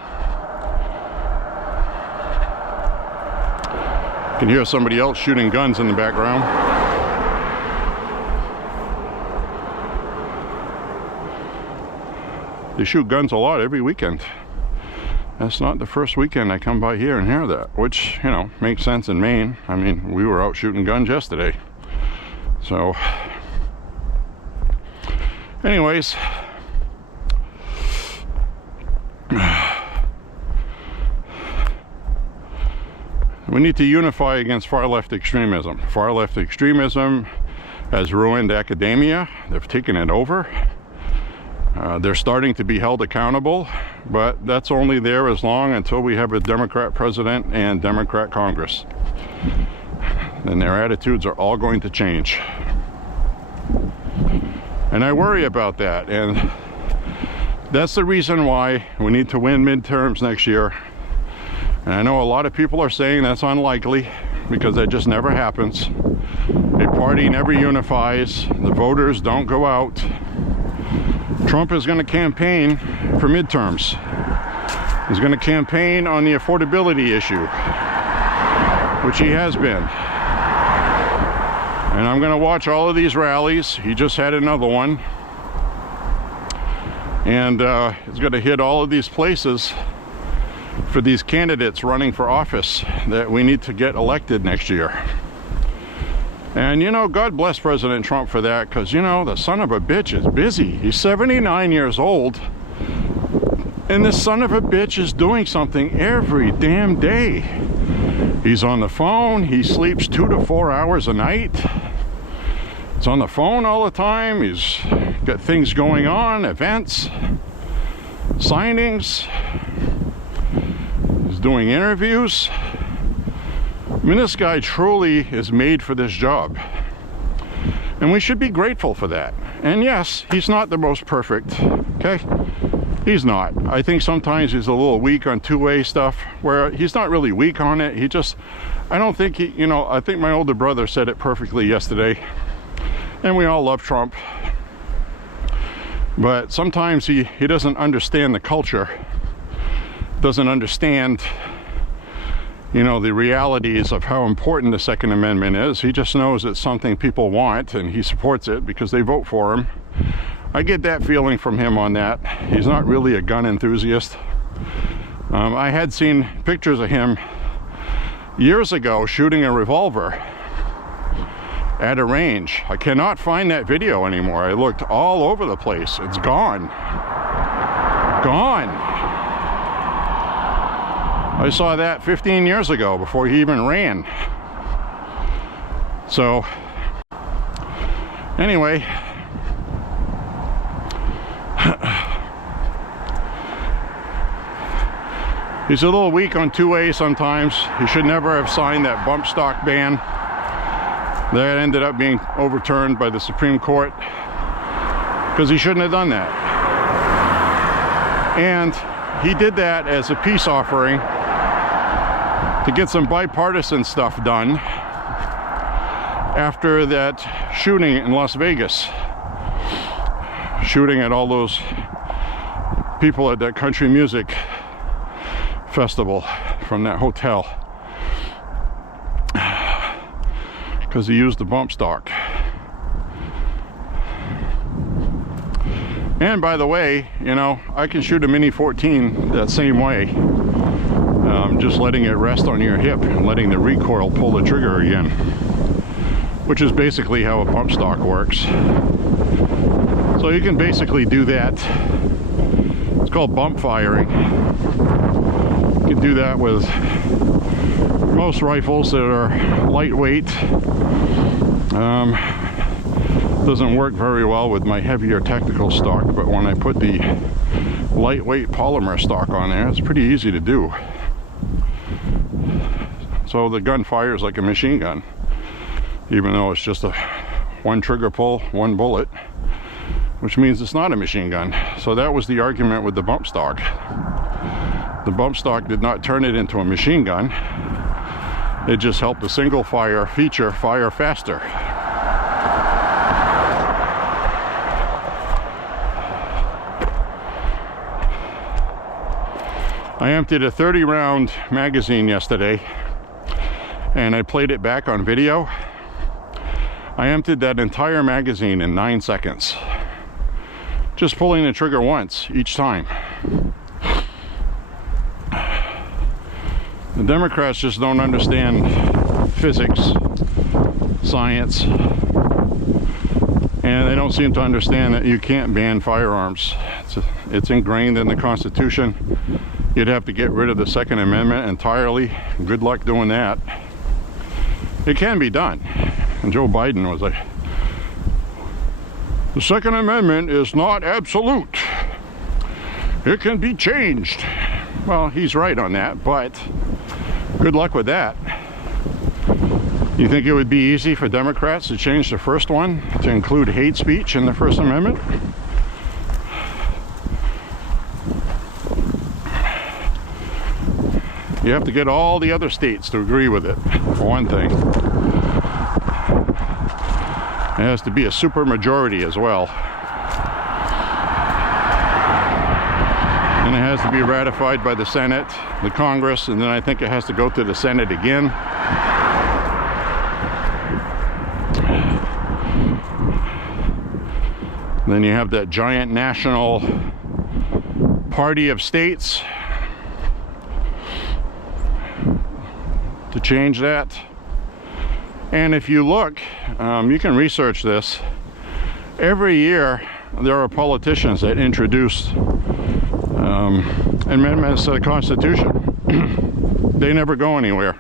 You can hear somebody else shooting guns in the background. They shoot guns a lot every weekend. That's not the first weekend I come by here and hear that, which, you know, makes sense in Maine. I mean, we were out shooting guns yesterday. So, anyways, we need to unify against far left extremism. Far left extremism has ruined academia. They've taken it over. They're starting to be held accountable, but that's only there as long until we have a Democrat president and Democrat Congress. Then their attitudes are all going to change. And I worry about that, and that's the reason why we need to win midterms next year. And I know a lot of people are saying that's unlikely because that just never happens. A party never unifies, the voters don't go out. Trump is going to campaign for midterms. He's going to campaign on the affordability issue, which he has been. And I'm going to watch all of these rallies. He just had another one. And he's going to hit all of these places for these candidates running for office that we need to get elected next year. And, you know, God bless President Trump for that, because, you know, the son of a bitch is busy. He's 79 years old. And this son of a bitch is doing something every damn day. He's on the phone. He sleeps 2 to 4 hours a night. He's on the phone all the time. He's got things going on, events, signings. He's doing interviews. I mean, this guy truly is made for this job. And we should be grateful for that. And yes, he's not the most perfect, okay? He's not. I think sometimes he's a little weak on two-way stuff, where he's not really weak on it. He just, I don't think he, you know, I think my older brother said it perfectly yesterday. And we all love Trump. But sometimes he doesn't understand the culture, doesn't understand, you know, the realities of how important the Second Amendment is. He just knows it's something people want, and he supports it because they vote for him. I get that feeling from him on that. He's not really a gun enthusiast. I had seen pictures of him years ago shooting a revolver at a range. I cannot find that video anymore. I looked all over the place. It's gone. Gone. I saw that 15 years ago before he even ran. So, anyway, he's a little weak on 2A sometimes. He should never have signed that bump stock ban. That ended up being overturned by the Supreme Court because he shouldn't have done that. And he did that as a peace offering to get some bipartisan stuff done after that shooting in Las Vegas. Shooting at all those people at that country music festival from that hotel. Because he used the bump stock. And by the way, you know, I can shoot a Mini 14 that same way. Just letting it rest on your hip and letting the recoil pull the trigger again. Which is basically how a bump stock works. So you can basically do that. It's called bump firing. You can do that with most rifles that are lightweight. Doesn't work very well with my heavier tactical stock, but when I put the lightweight polymer stock on there, it's pretty easy to do. So the gun fires like a machine gun, even though it's just a one trigger pull, one bullet, which means it's not a machine gun. So that was the argument with the bump stock. The bump stock did not turn it into a machine gun. It just helped the single fire feature fire faster. I emptied a 30 round magazine yesterday and I played it back on video. I emptied that entire magazine in 9 seconds. Just pulling the trigger once each time. The Democrats just don't understand physics, science, and they don't seem to understand that you can't ban firearms. It's ingrained in the Constitution. You'd have to get rid of the Second Amendment entirely. Good luck doing that. It can be done. And Joe Biden was like, the Second Amendment is not absolute. It can be changed. Well, he's right on that, but good luck with that. You think it would be easy for Democrats to change the first one to include hate speech in the First Amendment? You have to get all the other states to agree with it, for one thing. It has to be a super majority as well. And it has to be ratified by the Senate, the Congress, and then I think it has to go to the Senate again. Then you have that giant national party of states to change that. And if you look, you can research this. Every year there are politicians that introduce amendments to the Constitution. They never go anywhere.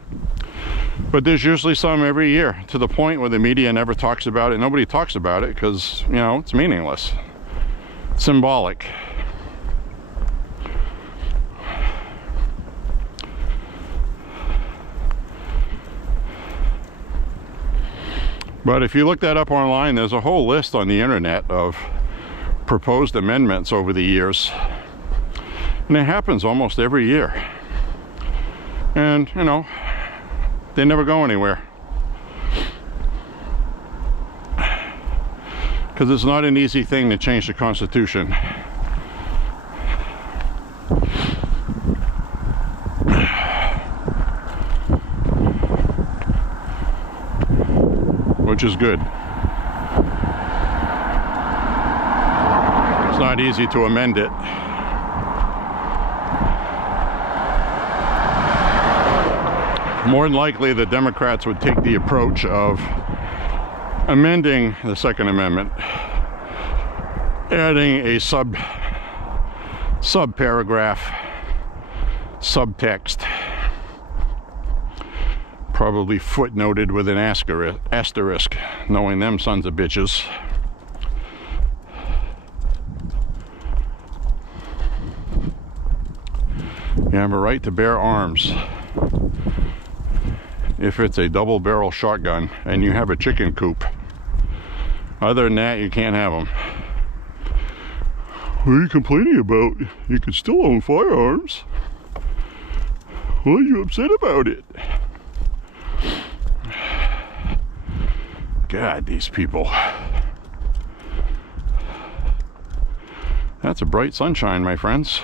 But there's usually some every year, to the point where the media never talks about it. Nobody talks about it because, you know, it's meaningless. It's symbolic. But if you look that up online, there's a whole list on the internet of proposed amendments over the years. And it happens almost every year. And, you know, they never go anywhere. because it's not an easy thing to change the Constitution. Which is good. It's not easy to amend it. More than likely, the Democrats would take the approach of amending the Second Amendment, adding a sub-paragraph, subtext, probably footnoted with an asterisk, knowing them sons of bitches. You have a right to bear arms if it's a double-barrel shotgun and you have a chicken coop. Other than that, you can't have them. What are you complaining about? You can still own firearms. Why are you upset about it? God, these people. That's a bright sunshine, my friends.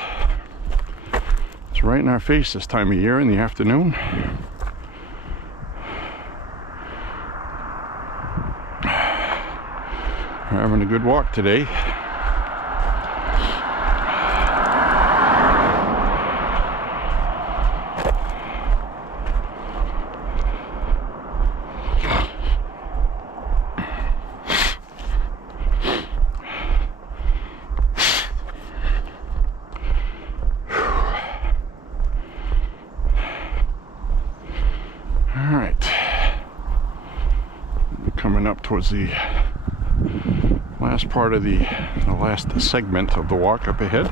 It's right in our face this time of year in the afternoon. We're having a good walk today. Coming up towards the last part of the last segment of the walk up ahead.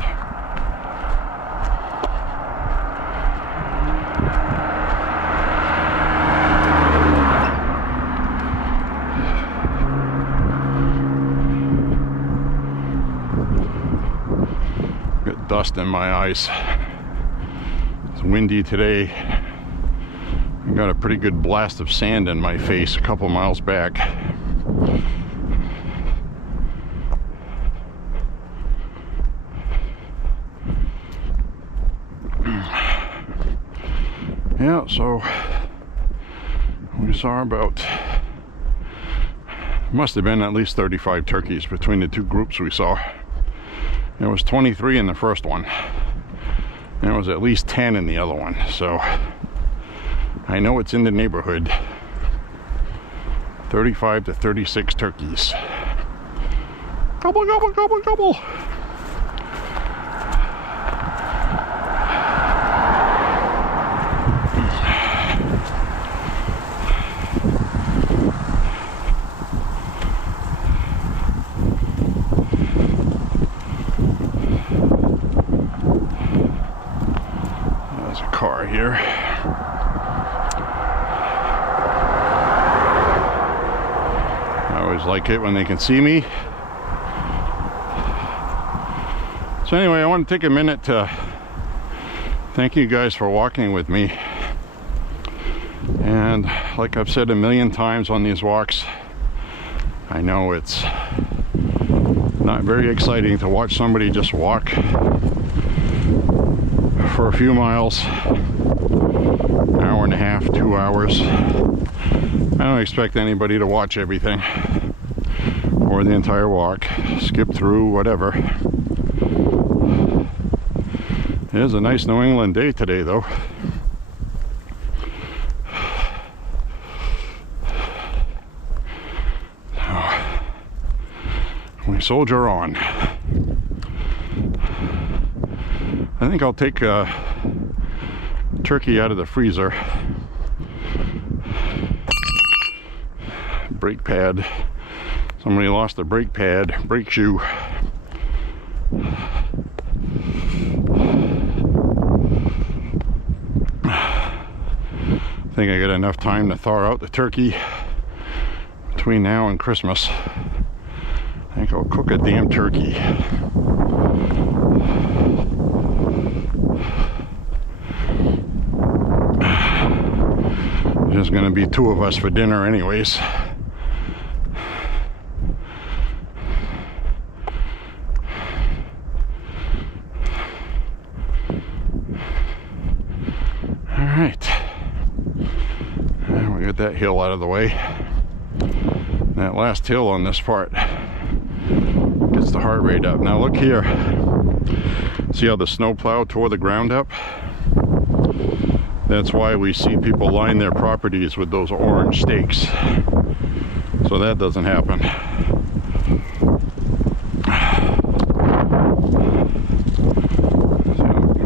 Got dust in my eyes. It's windy today. Got a pretty good blast of sand in my face a couple miles back. Yeah, so we saw about, must have been at least 35 turkeys between the two groups we saw. There was 23 in the first one. And there was at least 10 in the other one. So I know it's in the neighborhood. 35 to 36 turkeys. Gobble, gobble, gobble, gobble. There's a car here. Like it when they can see me. So anyway, I want to take a minute to thank you guys for walking with me. And like I've said a million times on these walks, I know it's not very exciting to watch somebody just walk for a few miles, an hour and a half, 2 hours. I don't expect anybody to watch everything or the entire walk, skip through, whatever. It is a nice New England day today, though. So, we soldier on. I think I'll take a turkey out of the freezer. Brake pad. Somebody lost their brake pad, brake shoe. I think I got enough time to thaw out the turkey between now and Christmas. I think I'll cook a damn turkey. There's gonna be 2 of us for dinner anyways. get that hill out of the way. That last hill on this part gets the heart rate up. Now look here. See how the snowplow tore the ground up? That's why we see people line their properties with those orange stakes. So that doesn't happen.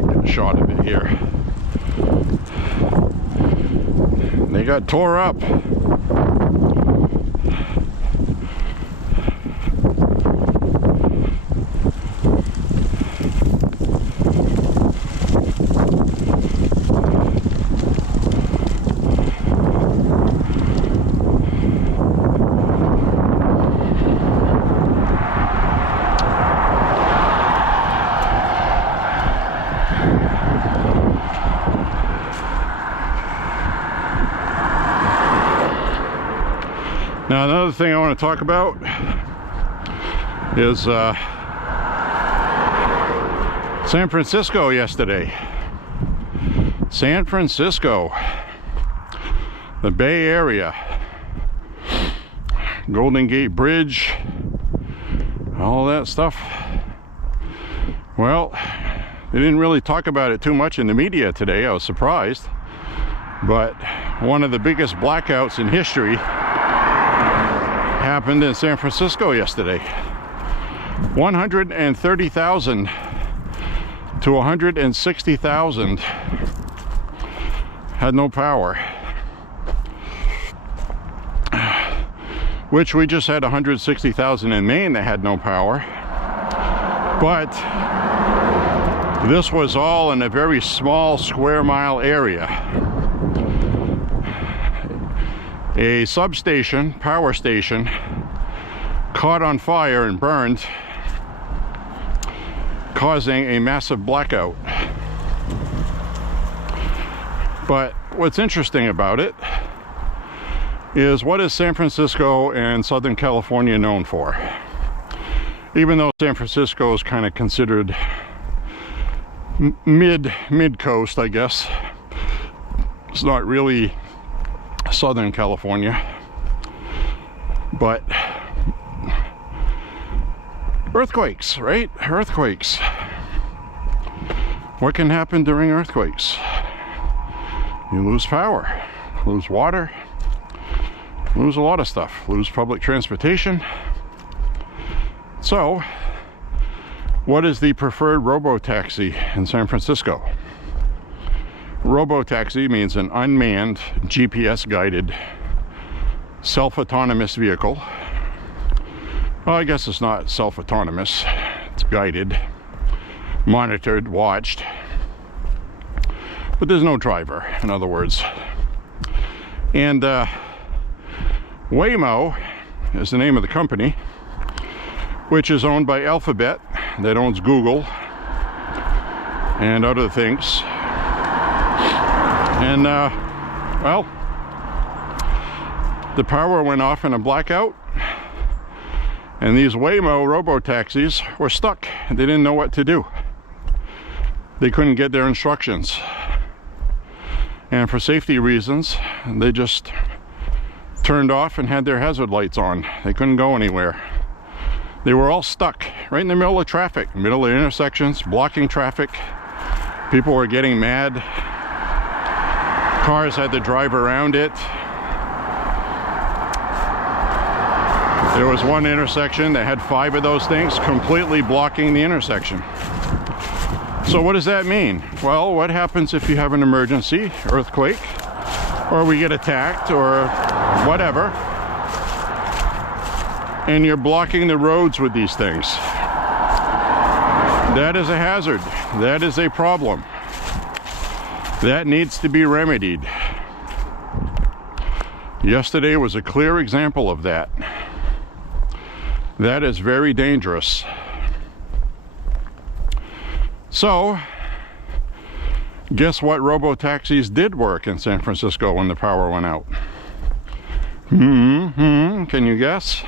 Get a shot of it here. They got tore up. Now another thing I want to talk about is San Francisco yesterday. San Francisco, the Bay Area, Golden Gate Bridge, all that stuff. Well, they didn't really talk about it too much in the media today. I was surprised. But one of the biggest blackouts in history happened in San Francisco yesterday. 130,000 to 160,000 had no power, which we just had 160,000 in Maine that had no power. But this was all in a very small square mile area. A substation, power station, caught on fire and burned, causing a massive blackout. But what's interesting about it is, what is San Francisco and Southern California known for? Even though San Francisco is kind of considered mid-coast, I guess, it's not really Southern California, but earthquakes, right? Earthquakes. What can happen during earthquakes? You lose power, lose water, lose a lot of stuff, lose public transportation. So, what is the preferred robo-taxi in San Francisco? Robo-taxi means an unmanned, GPS-guided, self-autonomous vehicle. Well, I guess it's not self-autonomous. It's guided, monitored, watched. But there's no driver, in other words. And Waymo is the name of the company, which is owned by Alphabet, that owns Google and other things. And well, the power went off in a blackout, and these Waymo robo-taxis were stuck. They didn't know what to do. They couldn't get their instructions. And for safety reasons, they just turned off and had their hazard lights on. They couldn't go anywhere. They were all stuck right in the middle of traffic, middle of intersections, blocking traffic. People were getting mad. Cars had to drive around it. There was one intersection that had 5 of those things completely blocking the intersection. So what does that mean? Well, what happens if you have an emergency, earthquake, or we get attacked, or whatever, and you're blocking the roads with these things? That is a hazard. That is a problem. That needs to be remedied. Yesterday was a clear example of that. That is very dangerous. So, guess what robo-taxis did work in San Francisco when the power went out? Can you guess?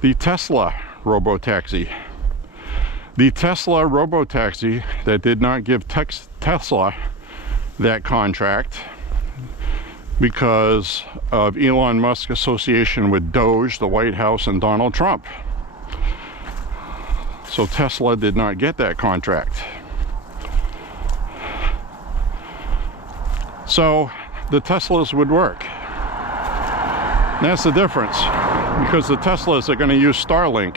The Tesla robo-taxi. The Tesla robo-taxi that did not give Tesla that contract because of Elon Musk's association with Doge, the White House, and Donald Trump. So Tesla did not get that contract. So the Teslas would work. That's the difference, because the Teslas are going to use Starlink.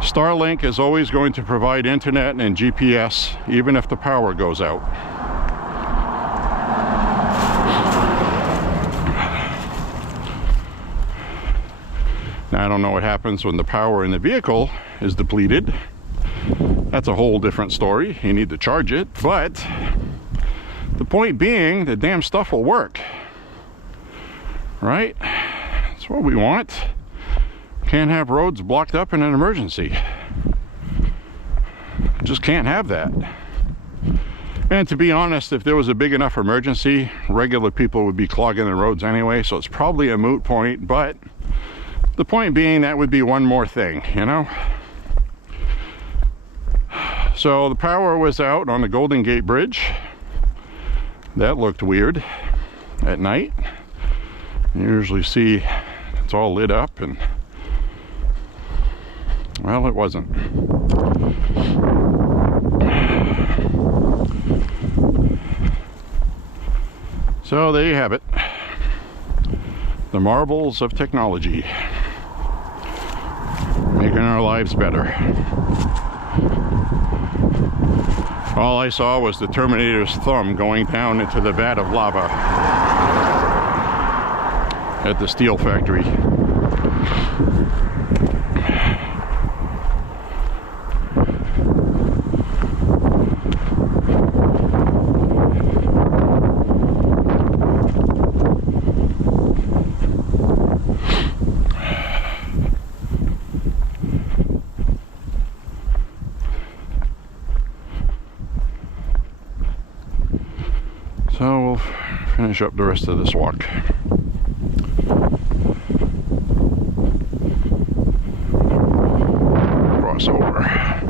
Starlink is always going to provide internet and GPS even if the power goes out. Now, I don't know what happens when the power in the vehicle is depleted. That's a whole different story. You need to charge it, but the point being, the damn stuff will work. Right? That's what we want. Can't have roads blocked up in an emergency. Just can't have that. And to be honest, if there was a big enough emergency, regular people would be clogging the roads anyway, so it's probably a moot point, but the point being, that would be one more thing, you know? So the power was out on the Golden Gate Bridge. That looked weird at night. You usually see it's all lit up, and well, it wasn't. So there you have it. The marvels of technology. Making our lives better. All I saw was the Terminator's thumb going down into the vat of lava at the steel factory. So we'll finish up the rest of this walk. Cross over.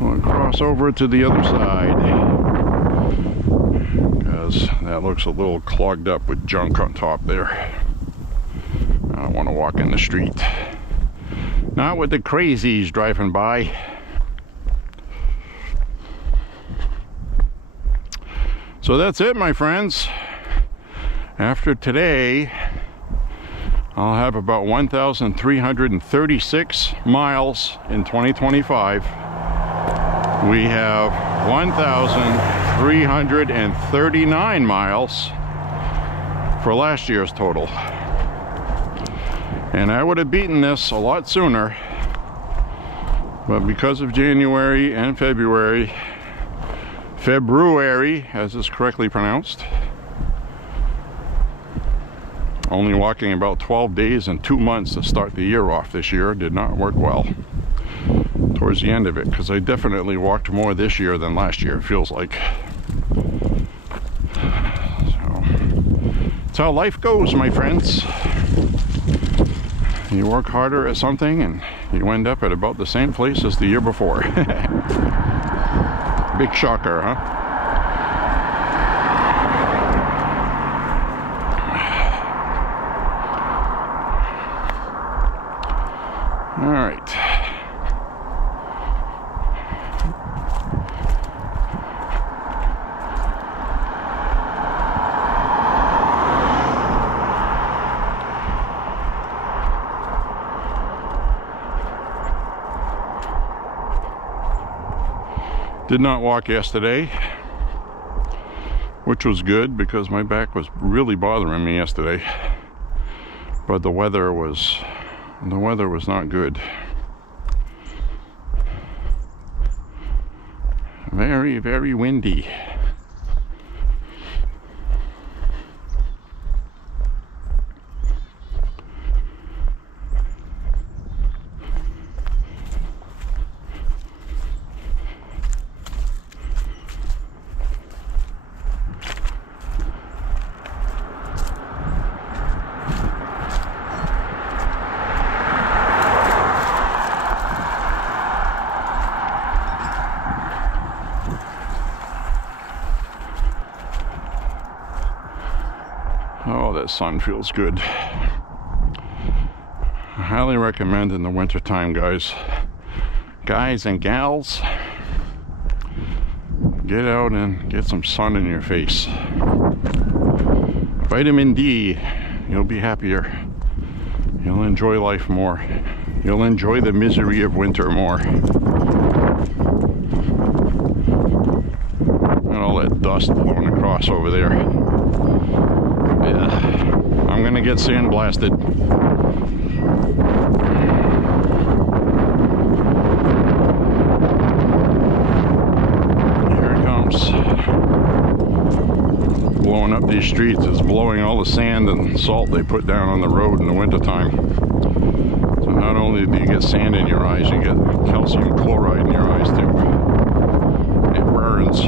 We'll cross over to the other side, because that looks a little clogged up with junk on top there. I don't want to walk in the street. Not with the crazies driving by. So that's it, my friends. After today, I'll have about 1,336 miles in 2025. We have 1,339 miles for last year's total. And I would have beaten this a lot sooner, but because of January and February, as it's correctly pronounced, only walking about 12 days and 2 months to start the year off this year did not work well towards the end of it, because I definitely walked more this year than last year, it feels like. So that's how life goes, my friends. You work harder at something and you end up at about the same place as the year before. Big shocker, huh? All right. Did not walk yesterday, which was good because my back was really bothering me yesterday. But the weather was not good. Very, very windy. Oh, that sun feels good. I highly recommend in the wintertime, guys and gals, get out and get some sun in your face. Vitamin D, you'll be happier. You'll enjoy life more. You'll enjoy the misery of winter more. And all that dust blowing across over there. Yeah, I'm gonna get sandblasted. Blowing up these streets. It's blowing all the sand and salt they put down on the road in the wintertime. So not only do you get sand in your eyes, you get calcium chloride in your eyes too. It burns.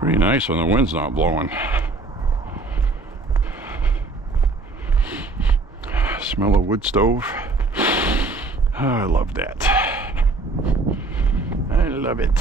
Pretty nice when the wind's not blowing. Smell of wood stove. Oh, I love that. I love it.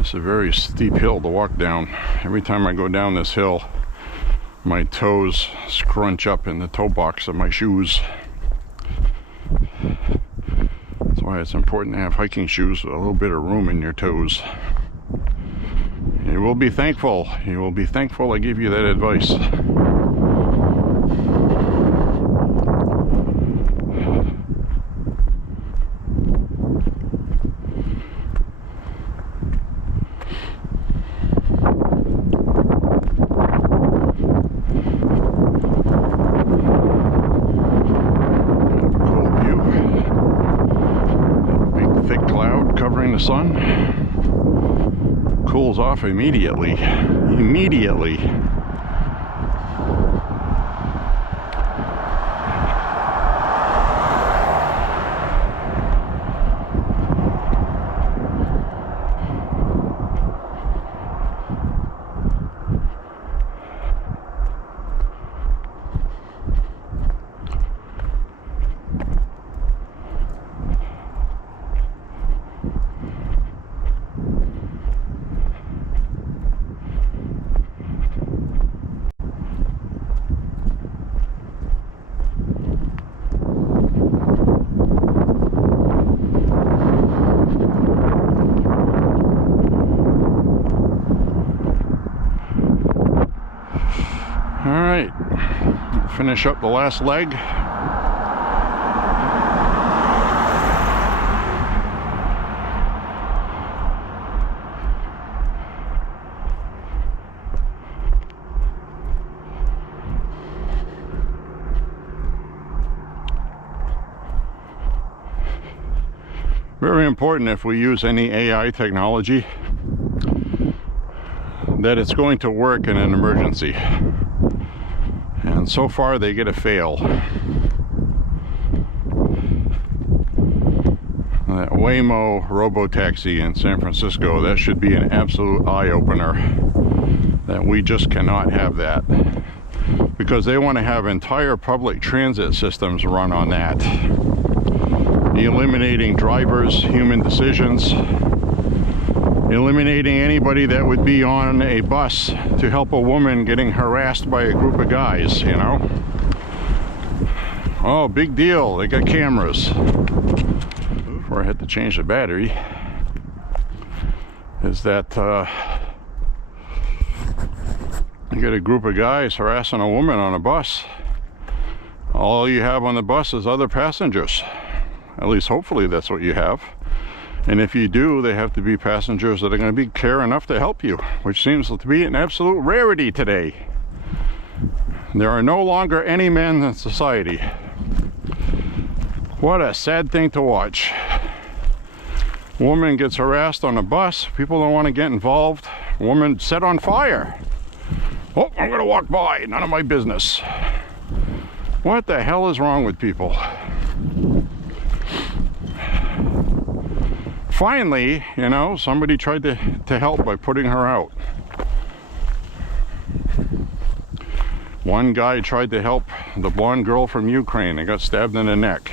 It's a very steep hill to walk down. Every time I go down this hill, my toes scrunch up in the toe box of my shoes. That's why it's important to have hiking shoes with a little bit of room in your toes. You will be thankful. You will be thankful I give you that advice. Covering the sun, cools off immediately. All right, finish up the last leg. Very important if we use any AI technology that it's going to work in an emergency. And so far they get a fail. Waymo robotaxi in San Francisco. That should be an absolute eye-opener, that we just cannot have that, because they want to have entire public transit systems run on that, eliminating drivers, human decisions, eliminating anybody that would be on a bus to help a woman getting harassed by a group of guys, you know. Oh, big deal, they got cameras. Before I had to change the battery, is that you get a group of guys harassing a woman on a bus. All you have on the bus is other passengers. At least hopefully that's what you have. And if you do, they have to be passengers that are going to be care enough to help you, which seems to be an absolute rarity today. There are no longer any men in society. What a sad thing to watch. Woman gets harassed on a bus. People don't want to get involved. Woman set on fire. Oh, I'm going to walk by. None of my business. What the hell is wrong with people? Finally, you know, somebody tried to help by putting her out. One guy tried to help the blonde girl from Ukraine and got stabbed in the neck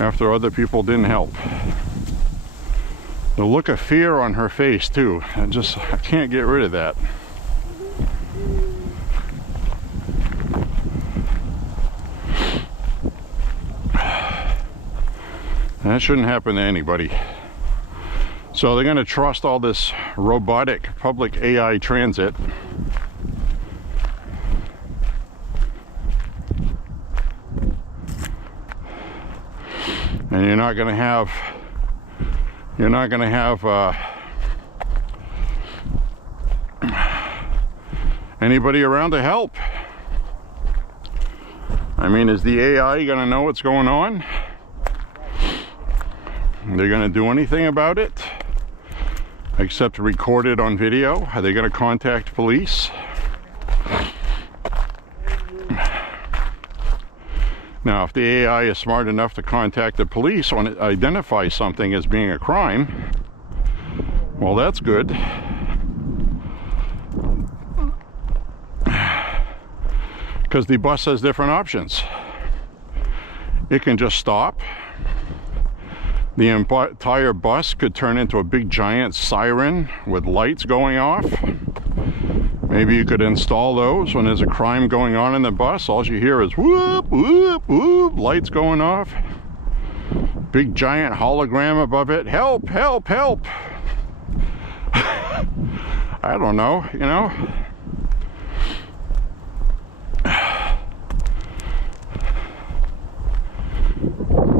after other people didn't help. The look of fear on her face too, I can't get rid of that. That shouldn't happen to anybody. So they're going to trust all this robotic public AI transit. And you're not going to have anybody around to help. I mean, is the AI going to know what's going on? They're going to do anything about it except record it on video? Are they going to contact police? Now, if the AI is smart enough to contact the police when it identifies something as being a crime, well, that's good. Because the bus has different options. It can just stop. The entire bus could turn into a big giant siren with lights going off. Maybe you could install those when there's a crime going on in the bus. All you hear is whoop, whoop, whoop, lights going off. Big giant hologram above it. Help, help, help. I don't know, you know.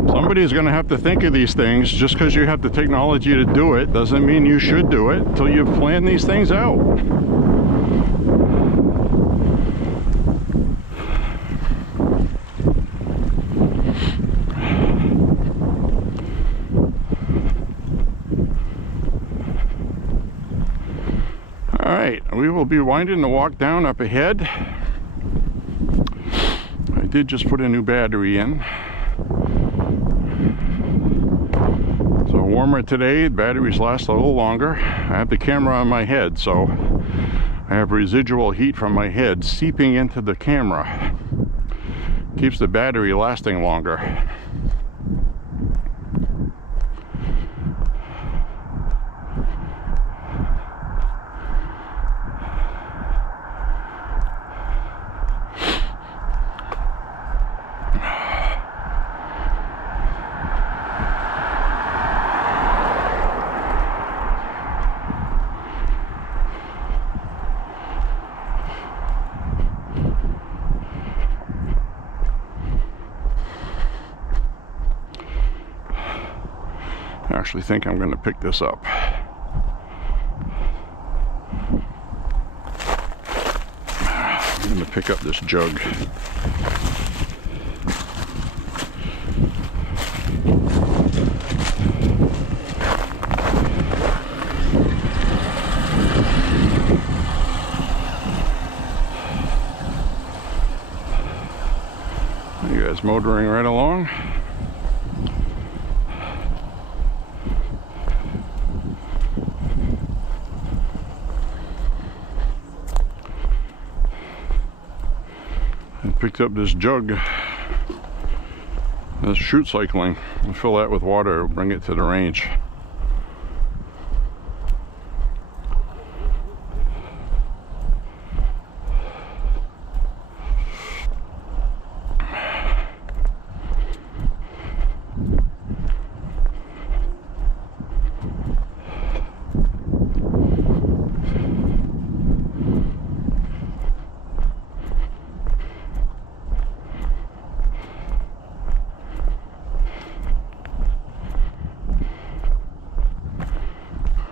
Somebody's going to have to think of these things. Just because you have the technology to do it doesn't mean you should do it until you've planned these things out. Alright, we will be winding the walk down up ahead. I did just put a new battery in. So warmer today, batteries last a little longer. I have the camera on my head, so I have residual heat from my head seeping into the camera. Keeps the battery lasting longer. I actually think I'm going to pick this up. I'm going to pick up this jug. You guys motoring right along. picked up this jug. That's chute cycling. I'll fill that with water, bring it to the range.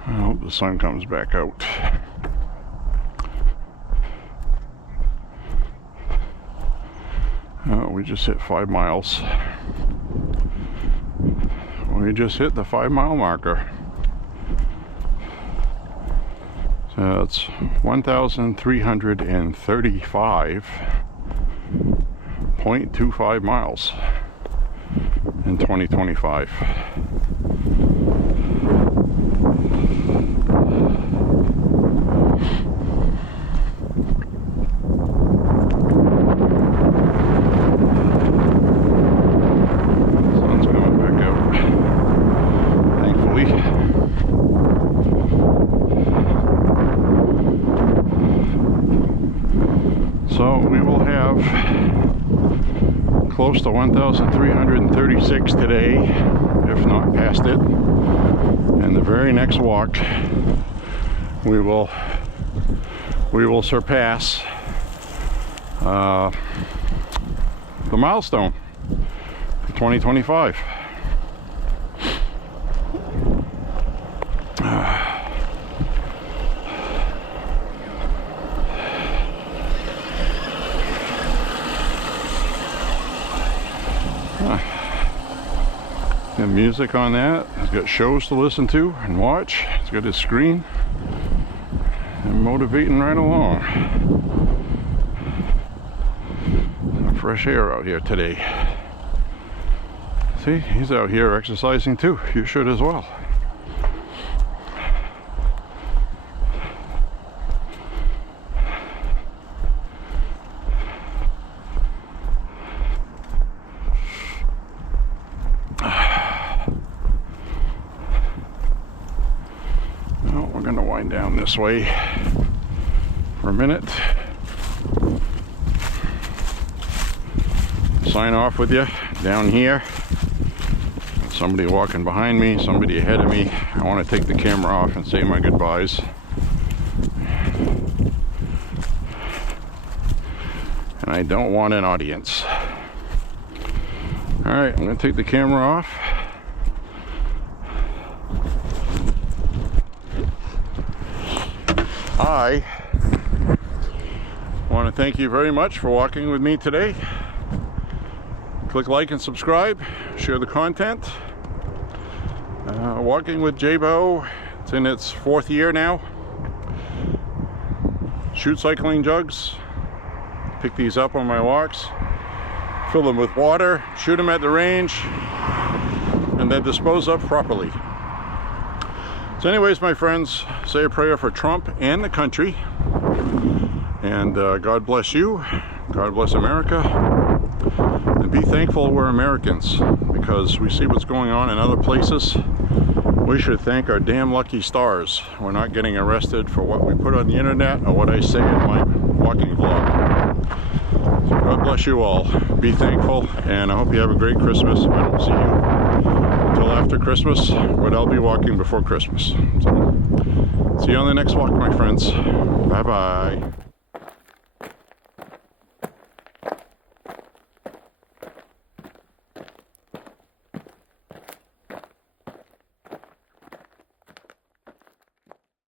I hope the sun comes back out. Oh, we just hit 5 miles. We just hit the 5-mile marker. So it's 1,335.25 miles in 2025. So we will have close to 1,336 today, if not past it. And the very next walk, we will surpass the milestone, 2025. Got music on that. It's got shows to listen to and watch. It's got his screen. And motivating right along. Some fresh air out here today. See, he's out here exercising too. You should as well. We're going to wind down this way for a minute. Sign off with you down here. Somebody walking behind me, somebody ahead of me. I want to take the camera off and say my goodbyes. And I don't want an audience. Alright, I'm going to take the camera off. I want to thank you very much for walking with me today. Click like and subscribe, share the content. Walking with J.Beau, it's in its 4th year now. Chute cycling jugs, pick these up on my walks, fill them with water, shoot them at the range, and then dispose of properly. So anyways, my friends, say a prayer for Trump and the country. And God bless you. God bless America. And be thankful we're Americans, because we see what's going on in other places. We should thank our damn lucky stars we're not getting arrested for what we put on the internet or what I say in my walking vlog. So God bless you all. Be thankful, and I hope you have a great Christmas. If I don't see you until after Christmas, but I'll be walking before Christmas. So, see you on the next walk, my friends. Bye-bye.